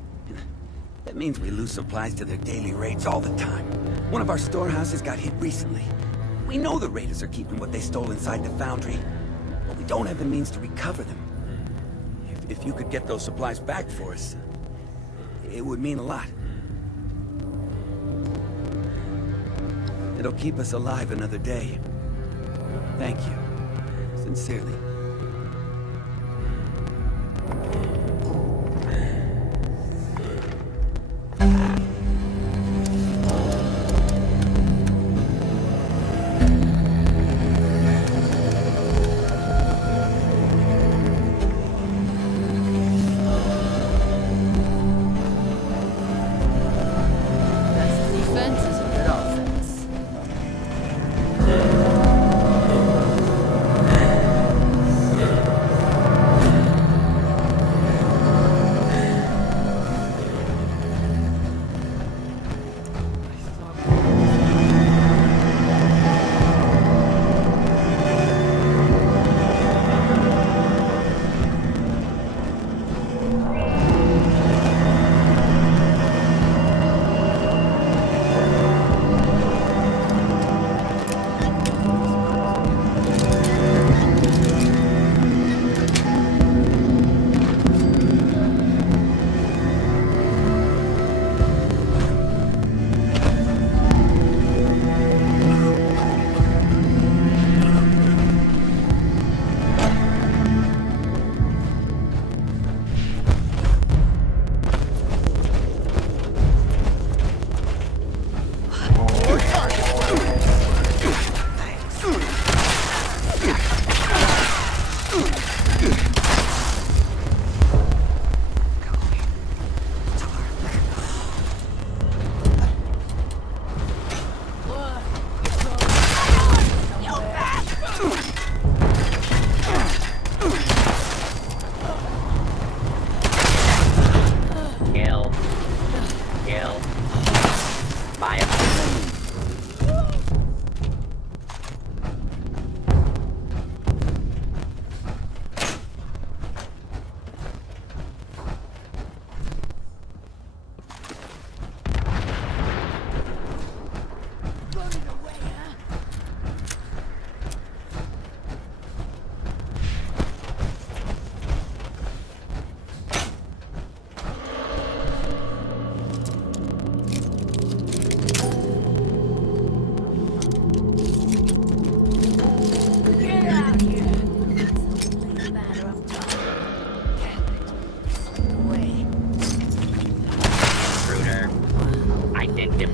That means we lose supplies to their daily raids all the time. One of our storehouses got hit recently. We know the raiders are keeping what they stole inside the foundry, but we don't have the means to recover them. If you could get those supplies back for us, it would mean a lot. It'll keep us alive another day. Thank you. Sincerely.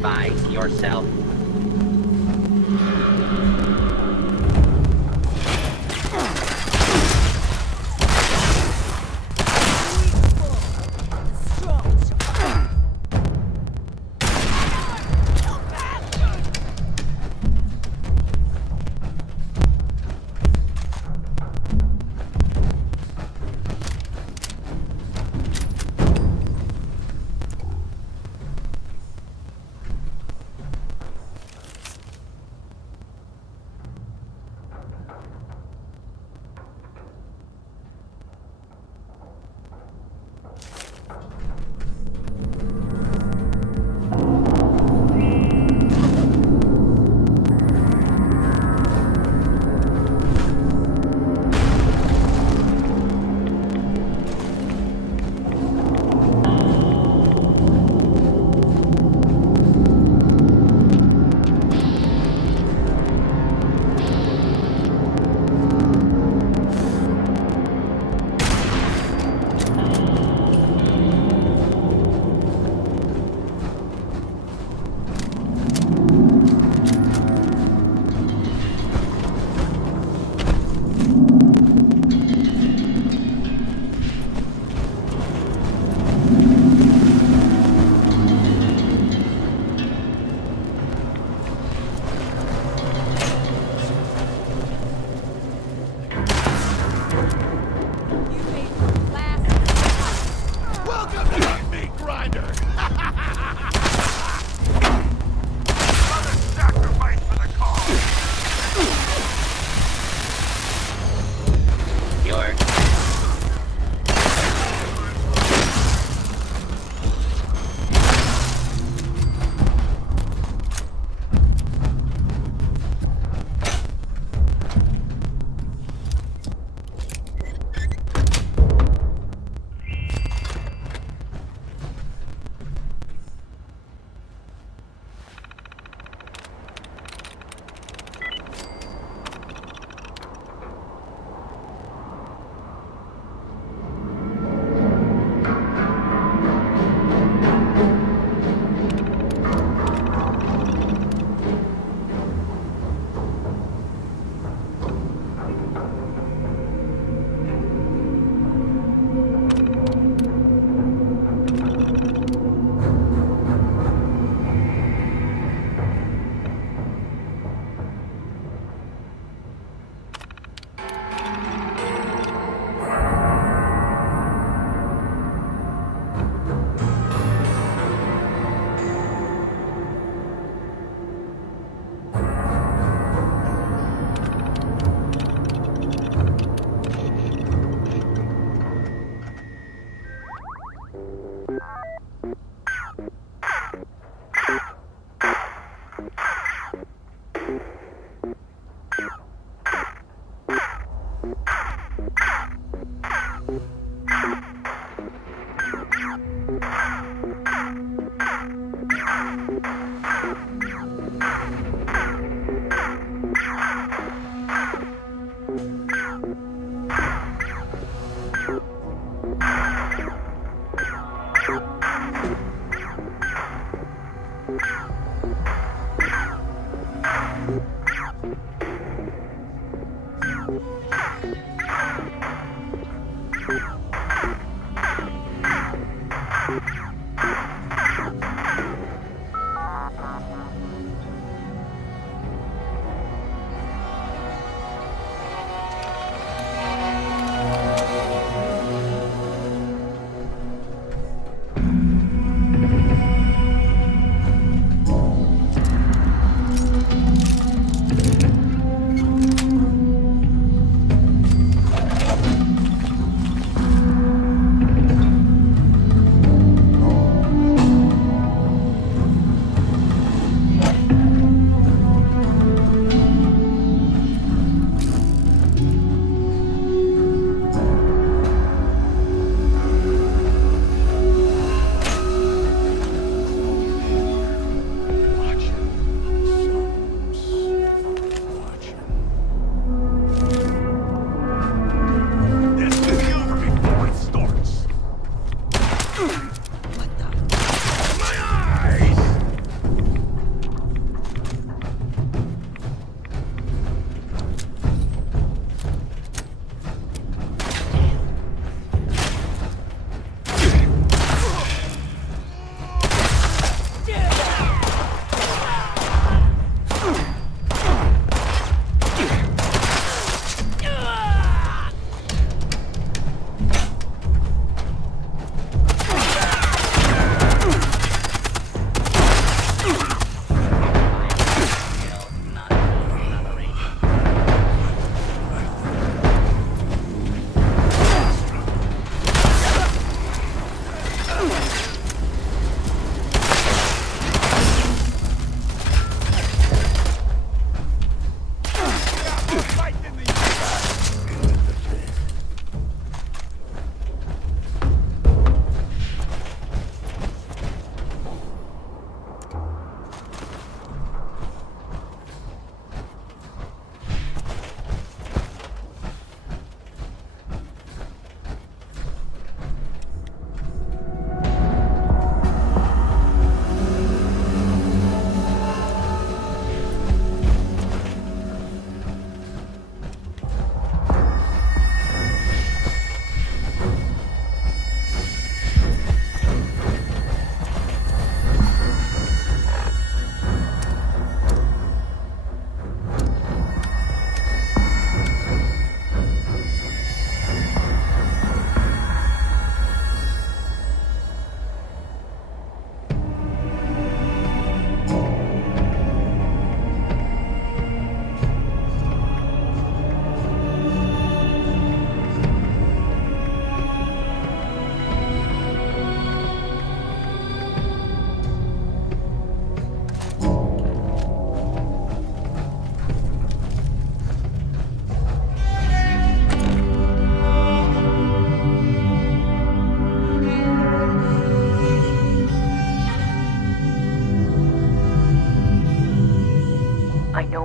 Sacrifice yourself.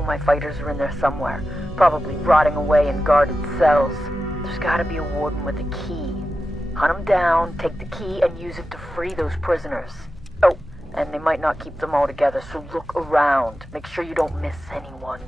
my fighters are in there somewhere, probably rotting away in guarded cells. There's gotta be a warden with a key. Hunt them down, take the key, and use it to free those prisoners. Oh, and they might not keep them all together, so look around. Make sure you don't miss anyone.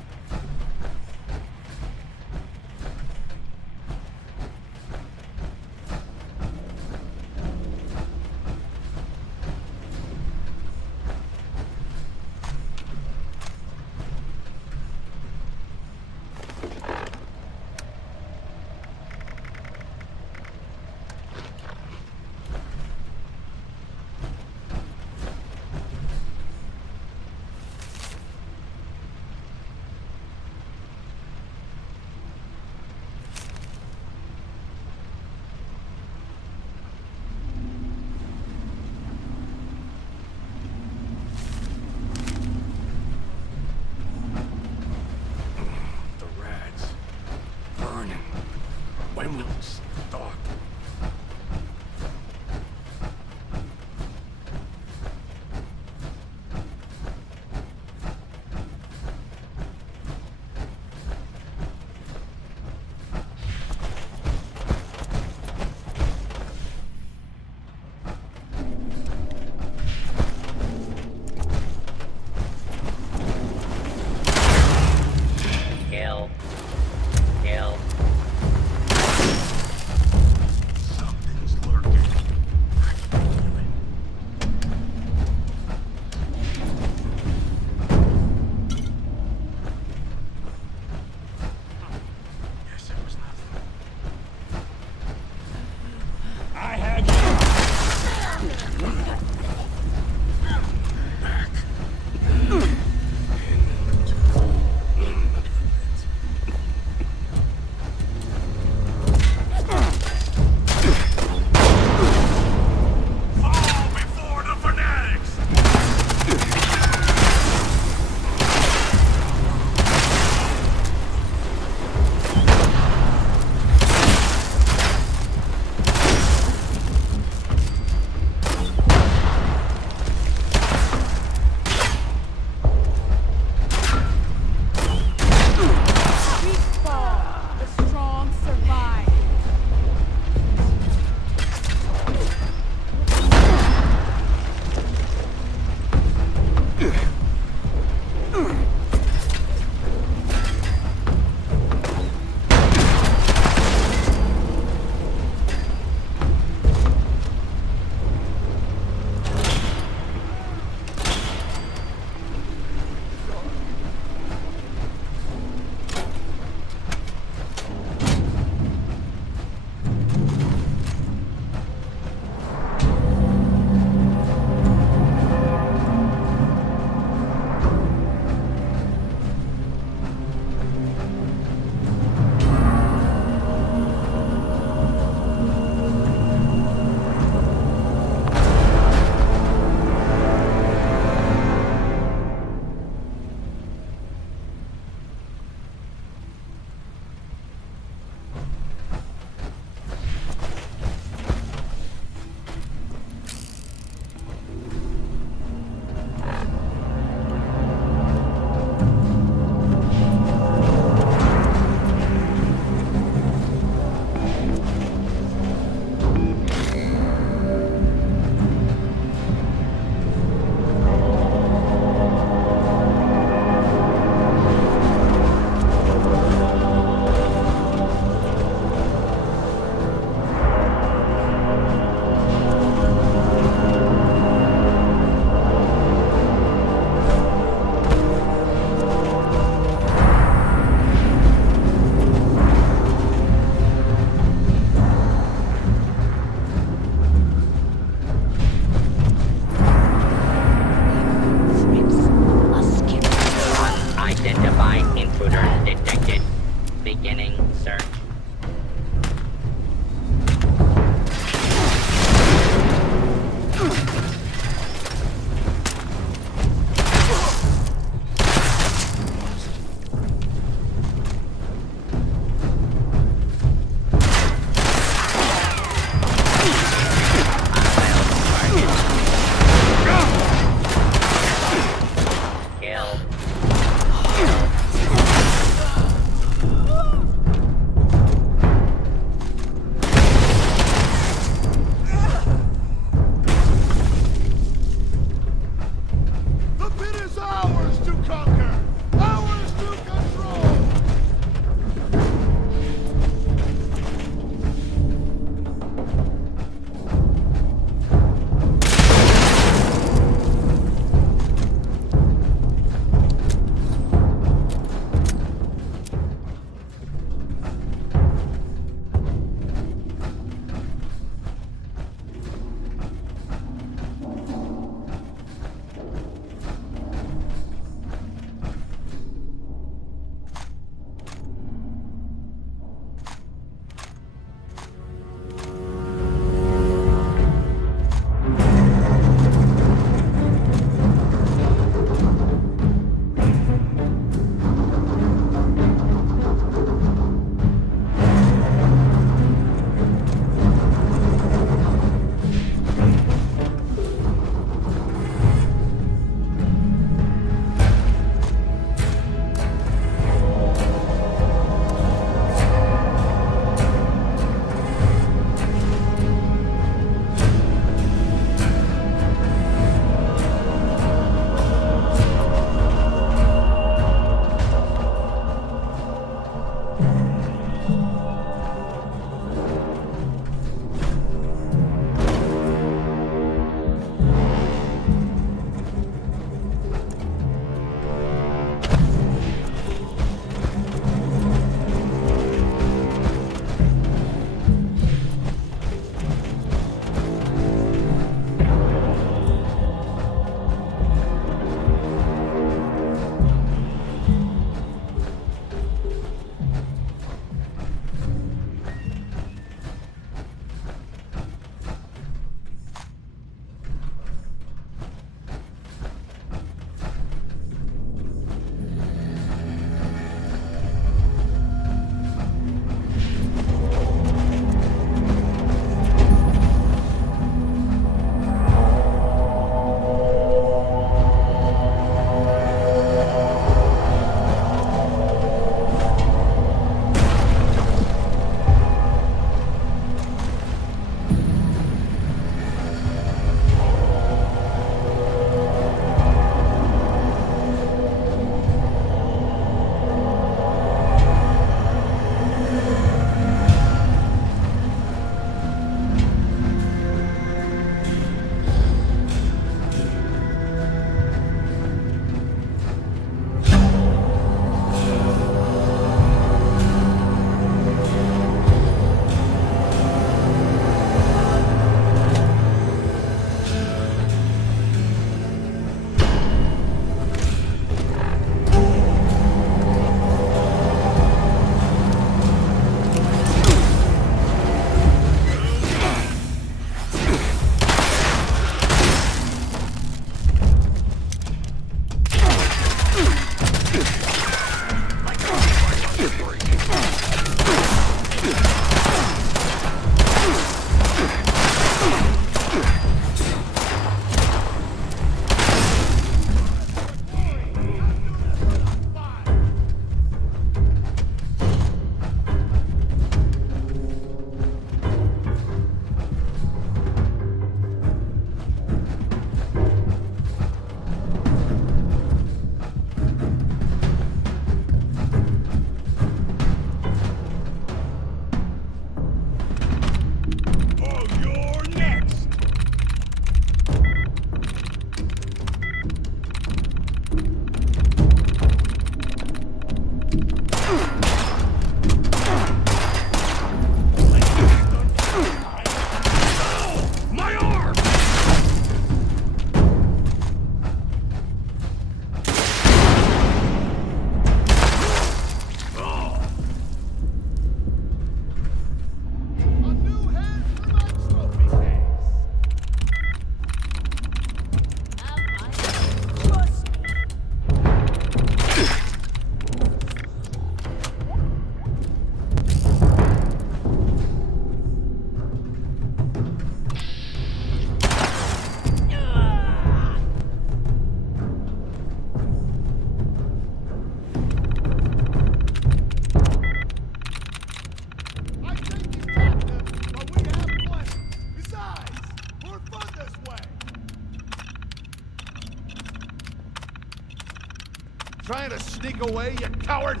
trying to sneak away, you coward?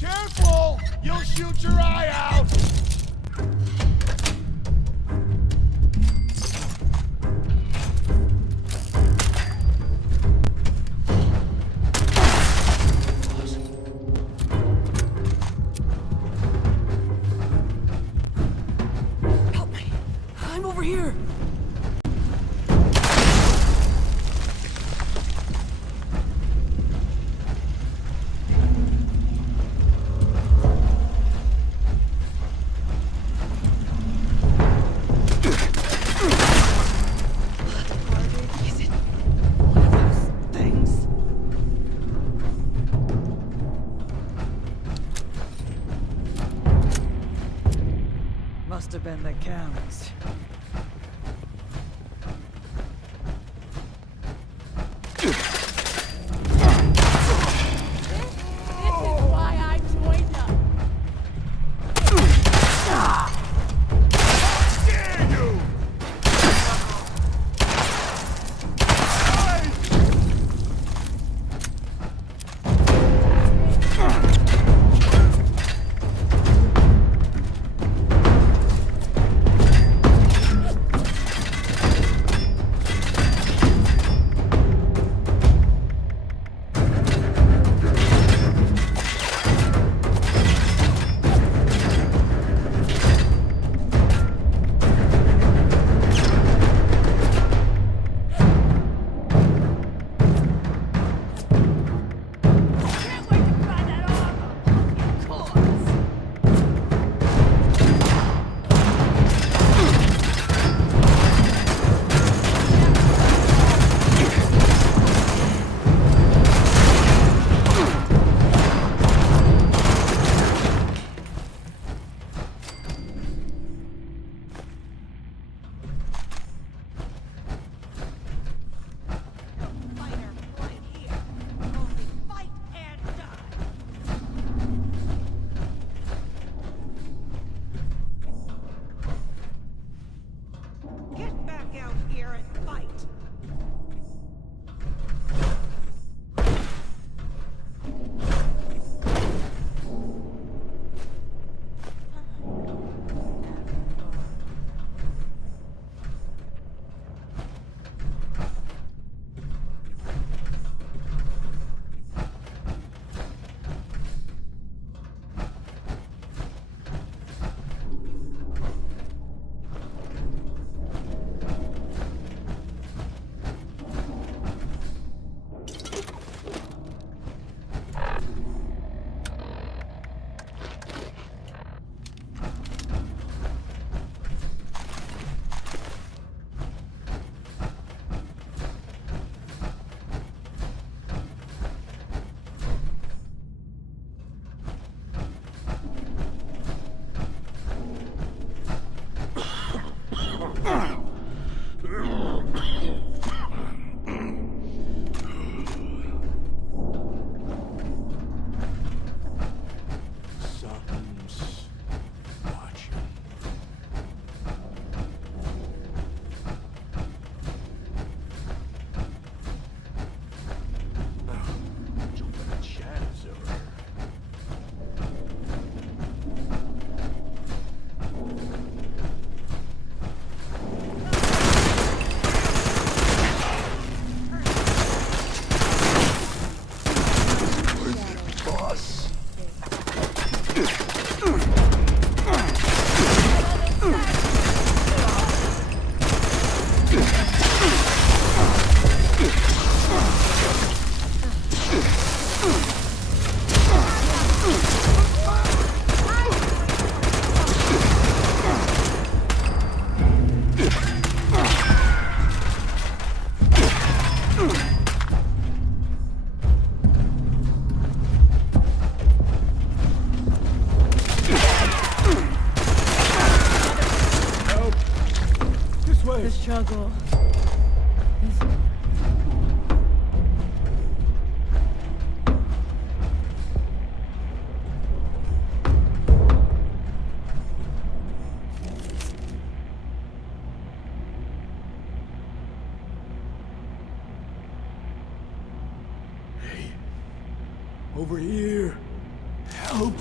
Careful! You'll shoot your eye out! I'm over here! Must have been the cows. The struggle is Okay. Over here. Help!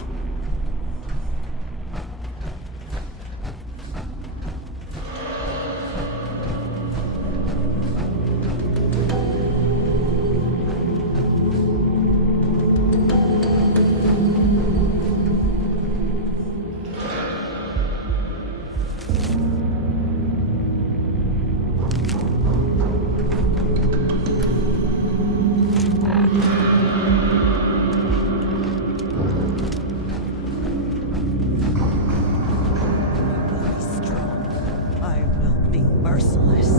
I will be merciless.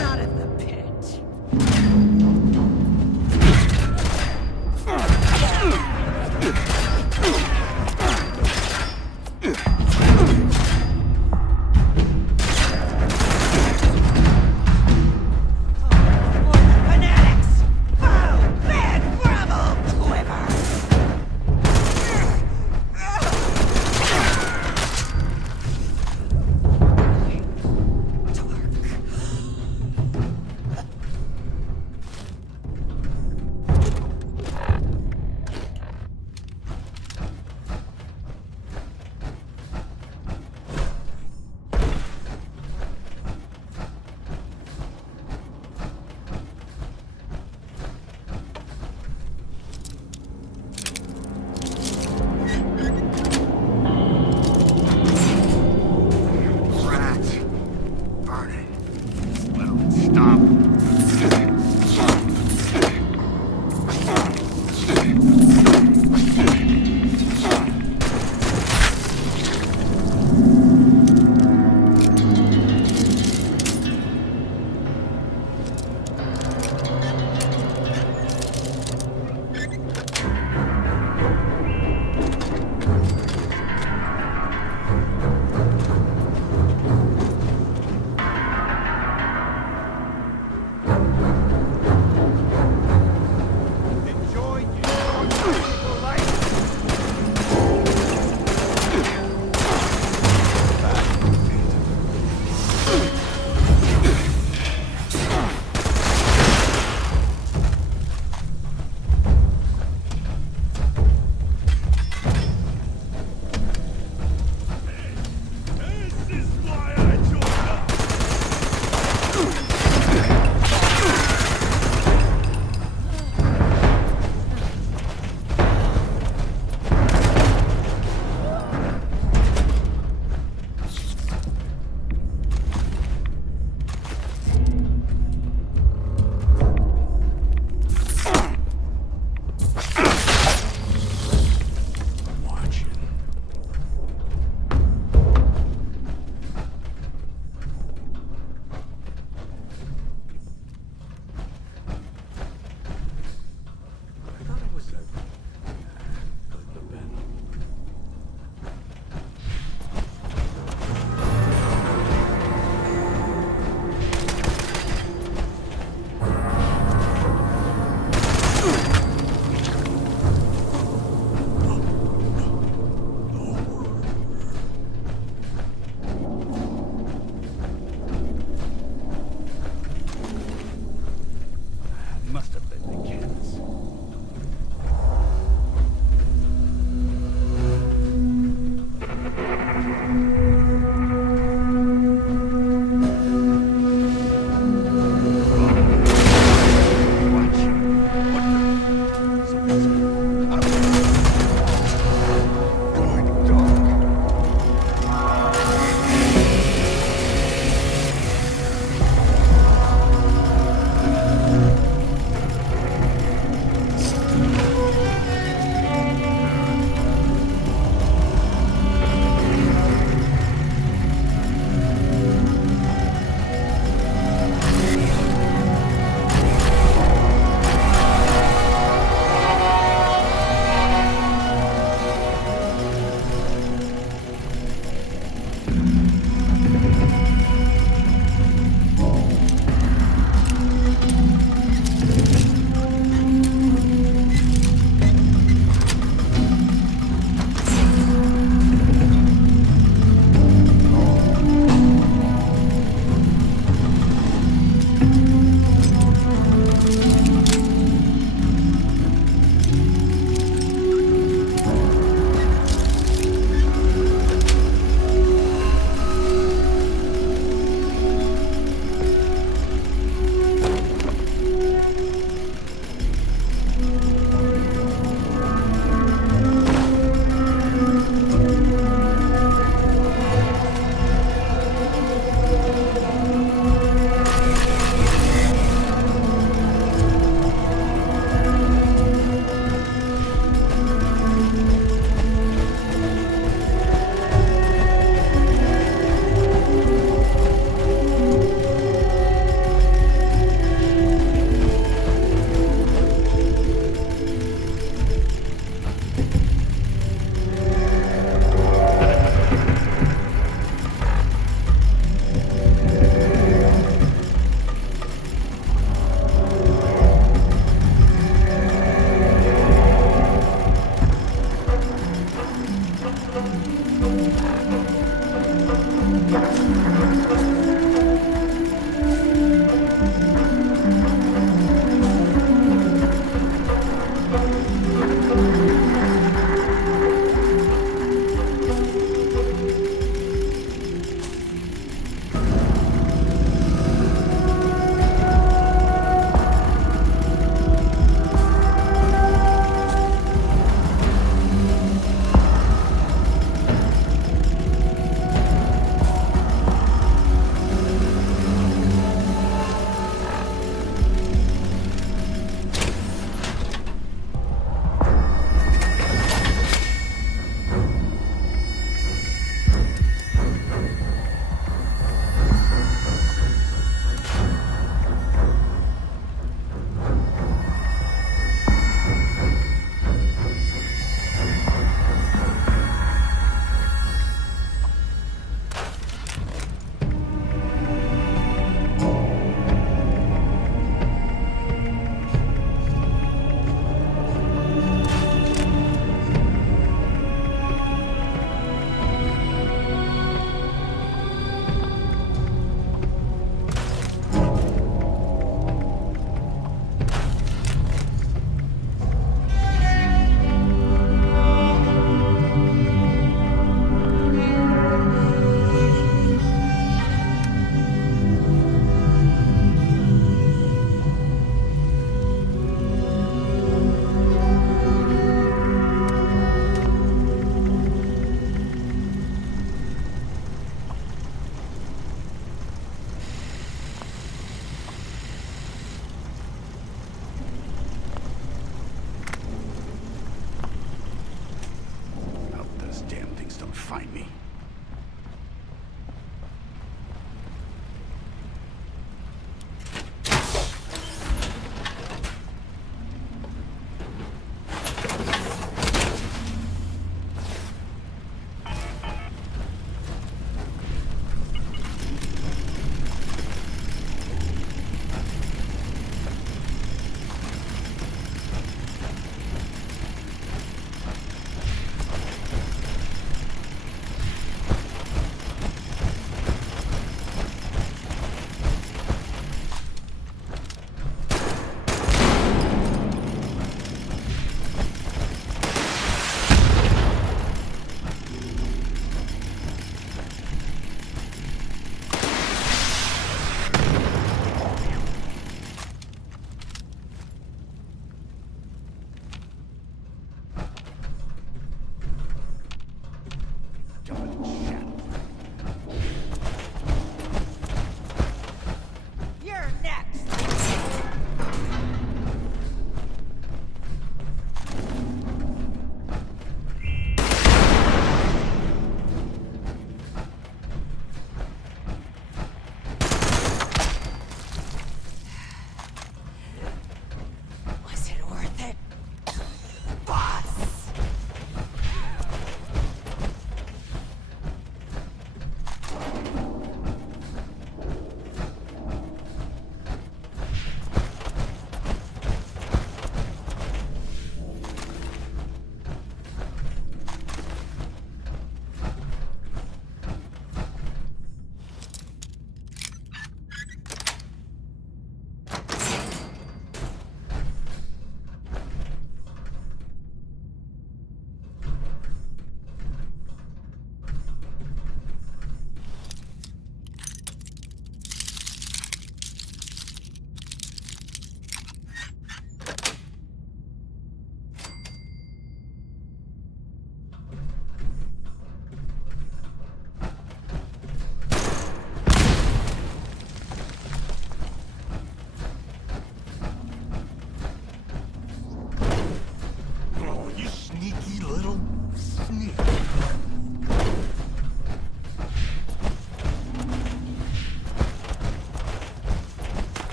Not in the pit. Fanatics! Foul! Bad bravo! Quiver!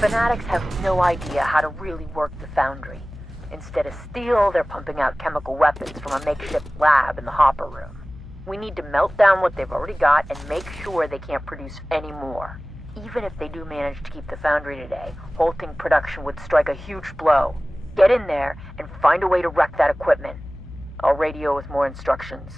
fanatics have no idea how to really work the foundry. Instead of steel, they're pumping out chemical weapons from a makeshift lab in the hopper room. We need to melt down what they've already got and make sure they can't produce any more. Even if they do manage to keep the foundry today, halting production would strike a huge blow. Get in there and find a way to wreck that equipment. I'll radio with more instructions.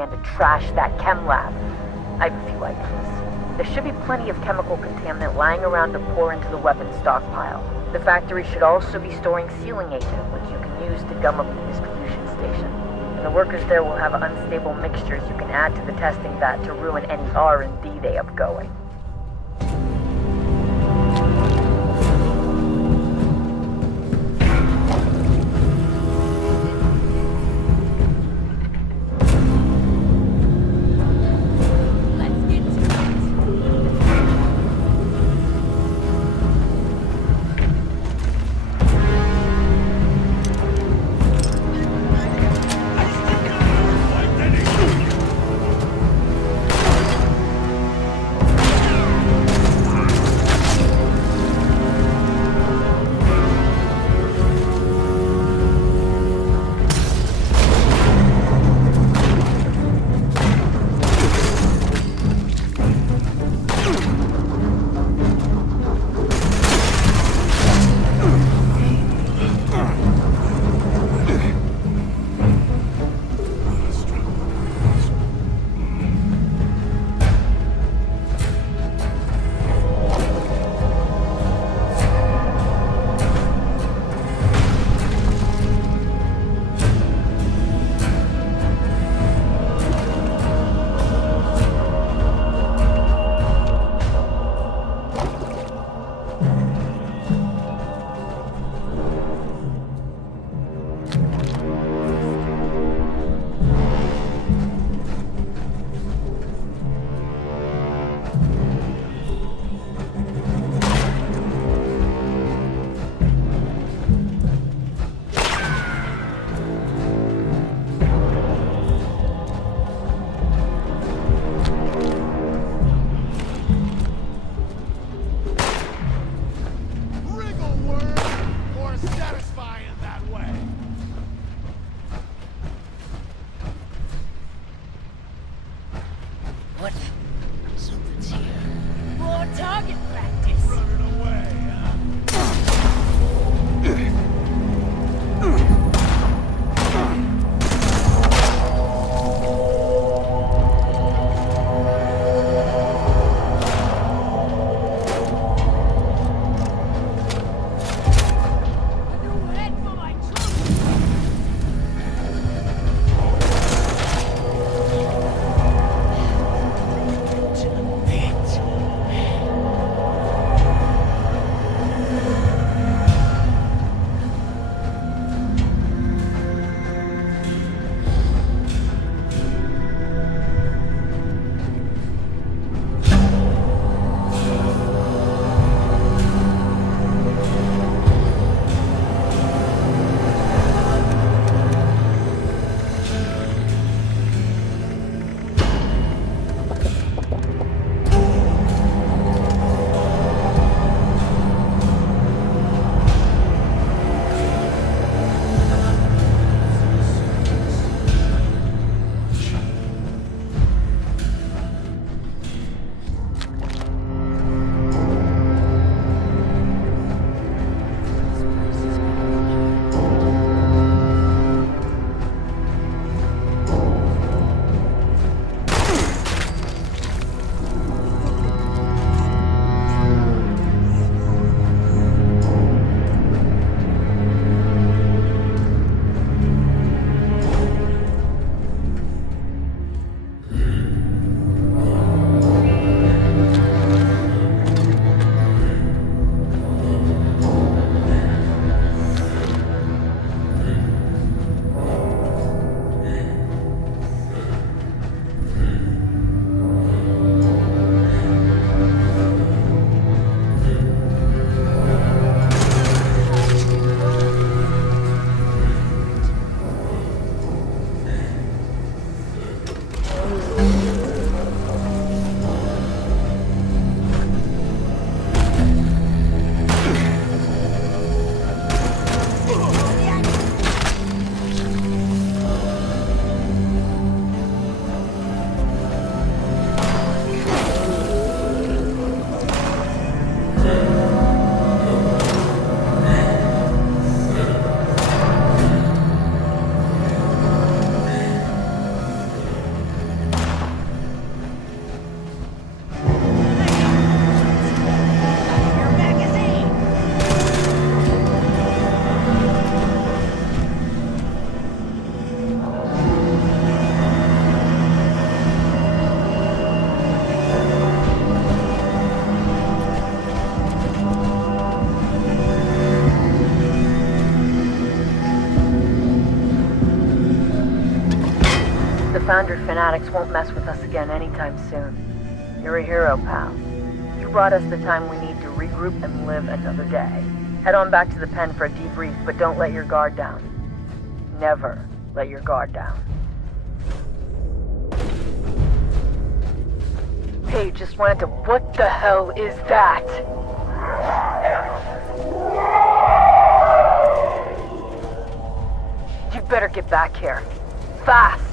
To trash that chem lab. I have a few ideas. There should be plenty of chemical contaminant lying around to pour into the weapons stockpile. The factory should also be storing sealing agent, which you can use to gum up the distribution station. And the workers there will have unstable mixtures you can add to the testing vat to ruin any R&D they have going. The Foundry fanatics won't mess with us again anytime soon. You're a hero, pal. You brought us the time we need to regroup and live another day. Head on back to the pen for a debrief, but don't let your guard down. Never let your guard down. Hey, just wanted to... What the hell is that? You better get back here. Fast!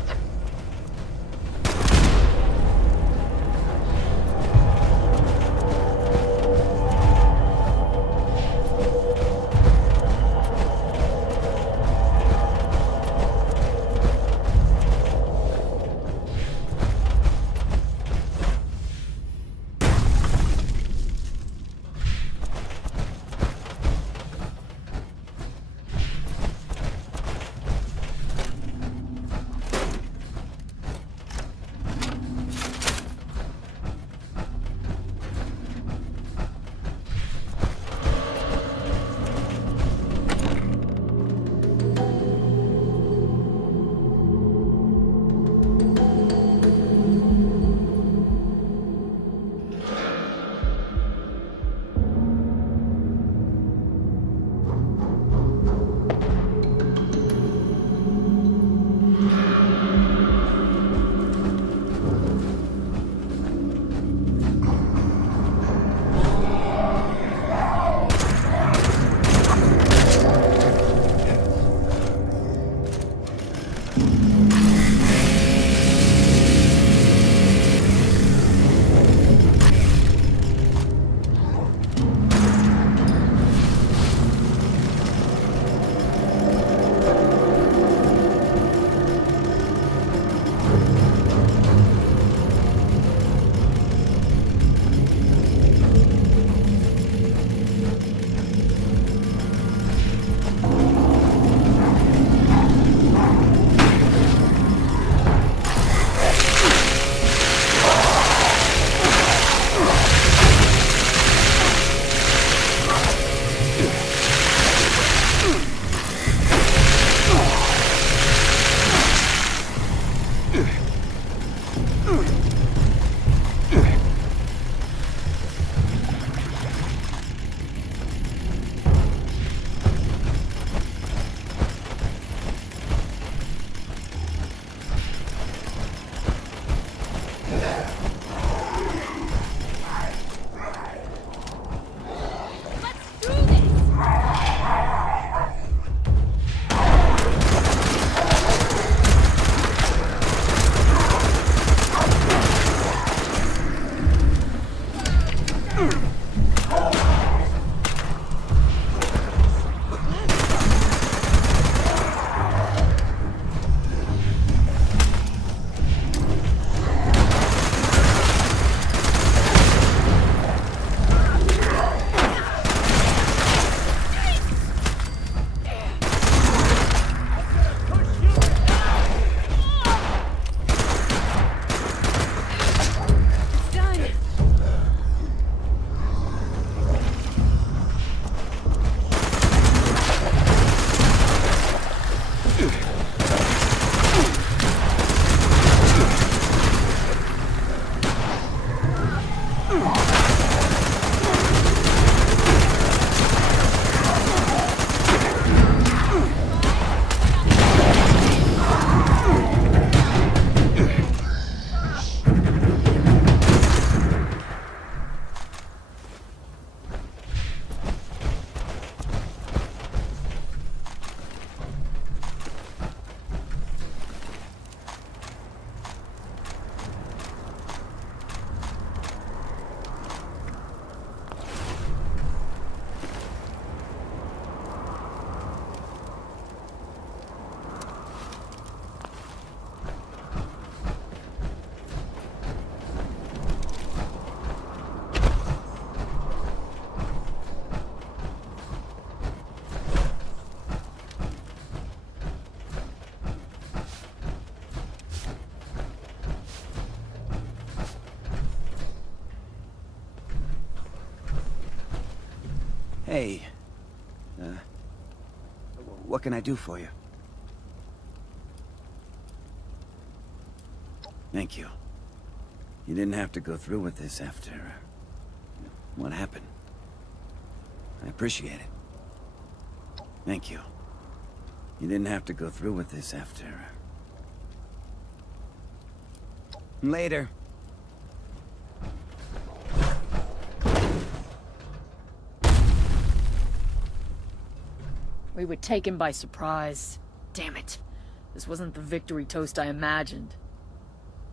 Hey. What can I do for you? Thank you. You didn't have to go through with this after... what happened. I appreciate it. Thank you. You didn't have to go through with this after... Later. We were taken by surprise. Damn it. This wasn't the victory toast I imagined.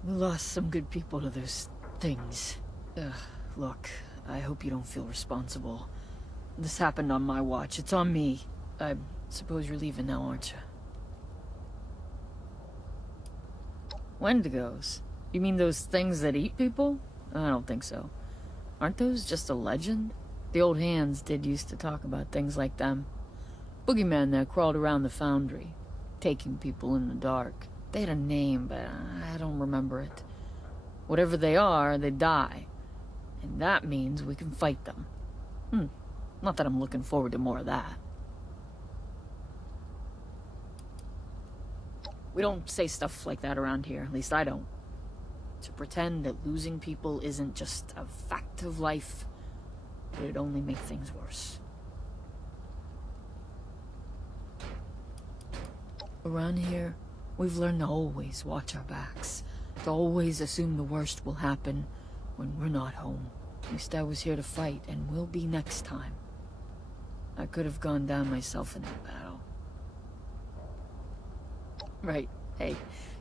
We lost some good people to those things. Look, I hope you don't feel responsible. This happened on my watch. It's on me. I suppose you're leaving now, aren't you? Wendigos? You mean those things that eat people? I don't think so. Aren't those just a legend? The old hands did used to talk about things like them. Boogeymen that crawled around the foundry, taking people in the dark. They had a name, but I don't remember it. Whatever they are, they die. And that means we can fight them. Not that I'm looking forward to more of that. We don't say stuff like that around here, at least I don't. To pretend that losing people isn't just a fact of life, would only make things worse. Around here, we've learned to always watch our backs. To always assume the worst will happen when we're not home. At least I was here to fight, and will be next time. I could have gone down myself in that battle. Right. Hey,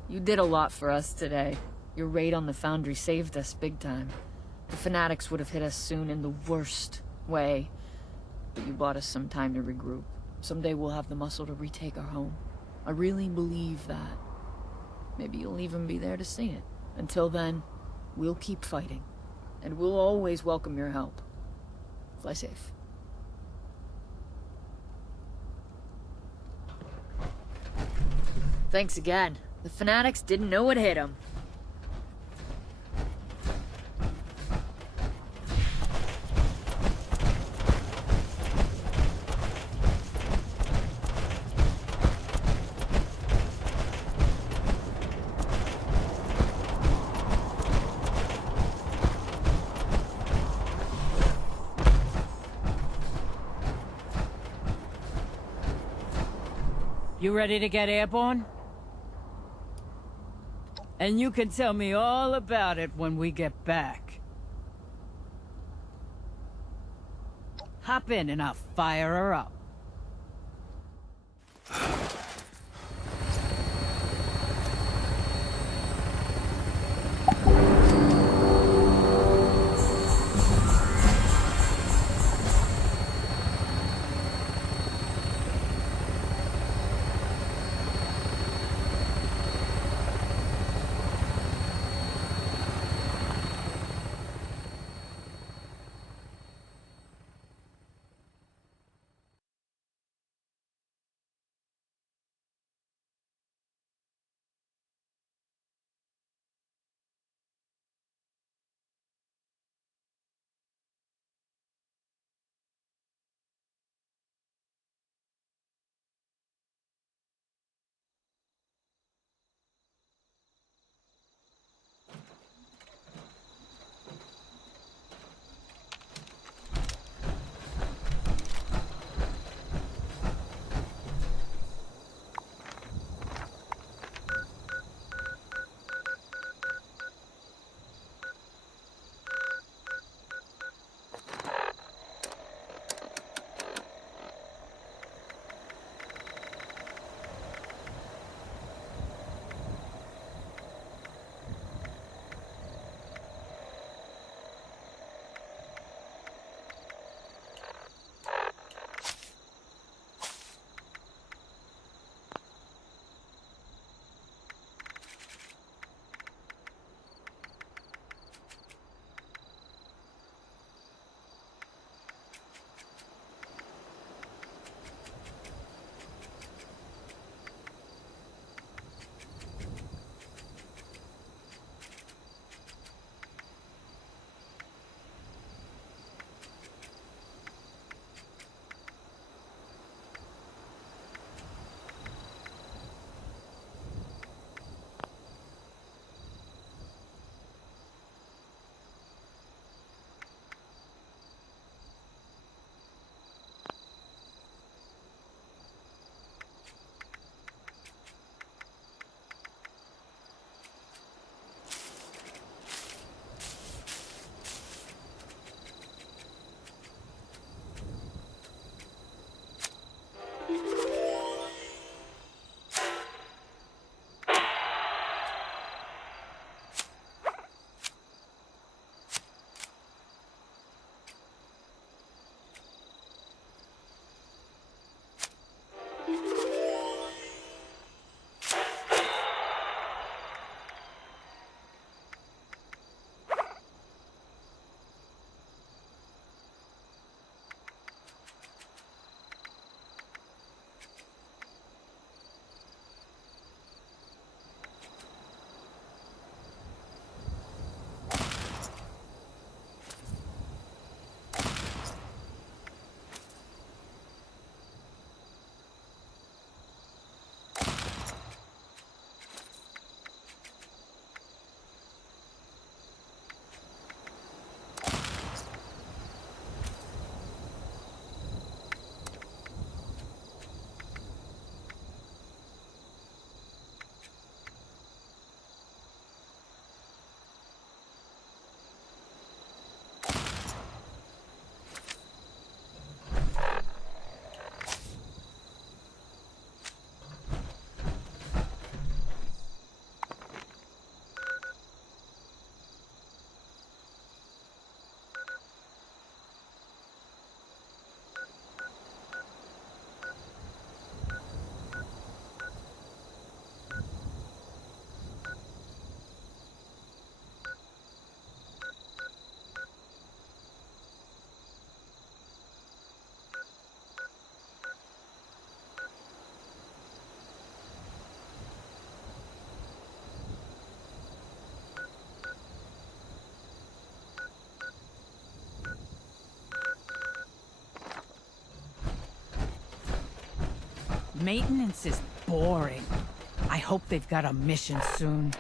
you did a lot for us today. Your raid on the foundry saved us big time. The fanatics would have hit us soon in the worst way. But you bought us some time to regroup. Someday we'll have the muscle to retake our home. I really believe that. Maybe you'll even be there to see it. Until then, we'll keep fighting. And we'll always welcome your help. Fly safe. Thanks again. The fanatics didn't know what hit them. You ready to get airborne? And you can tell me all about it when we get back. Hop in and I'll fire her up. Maintenance is boring. I hope they've got a mission soon.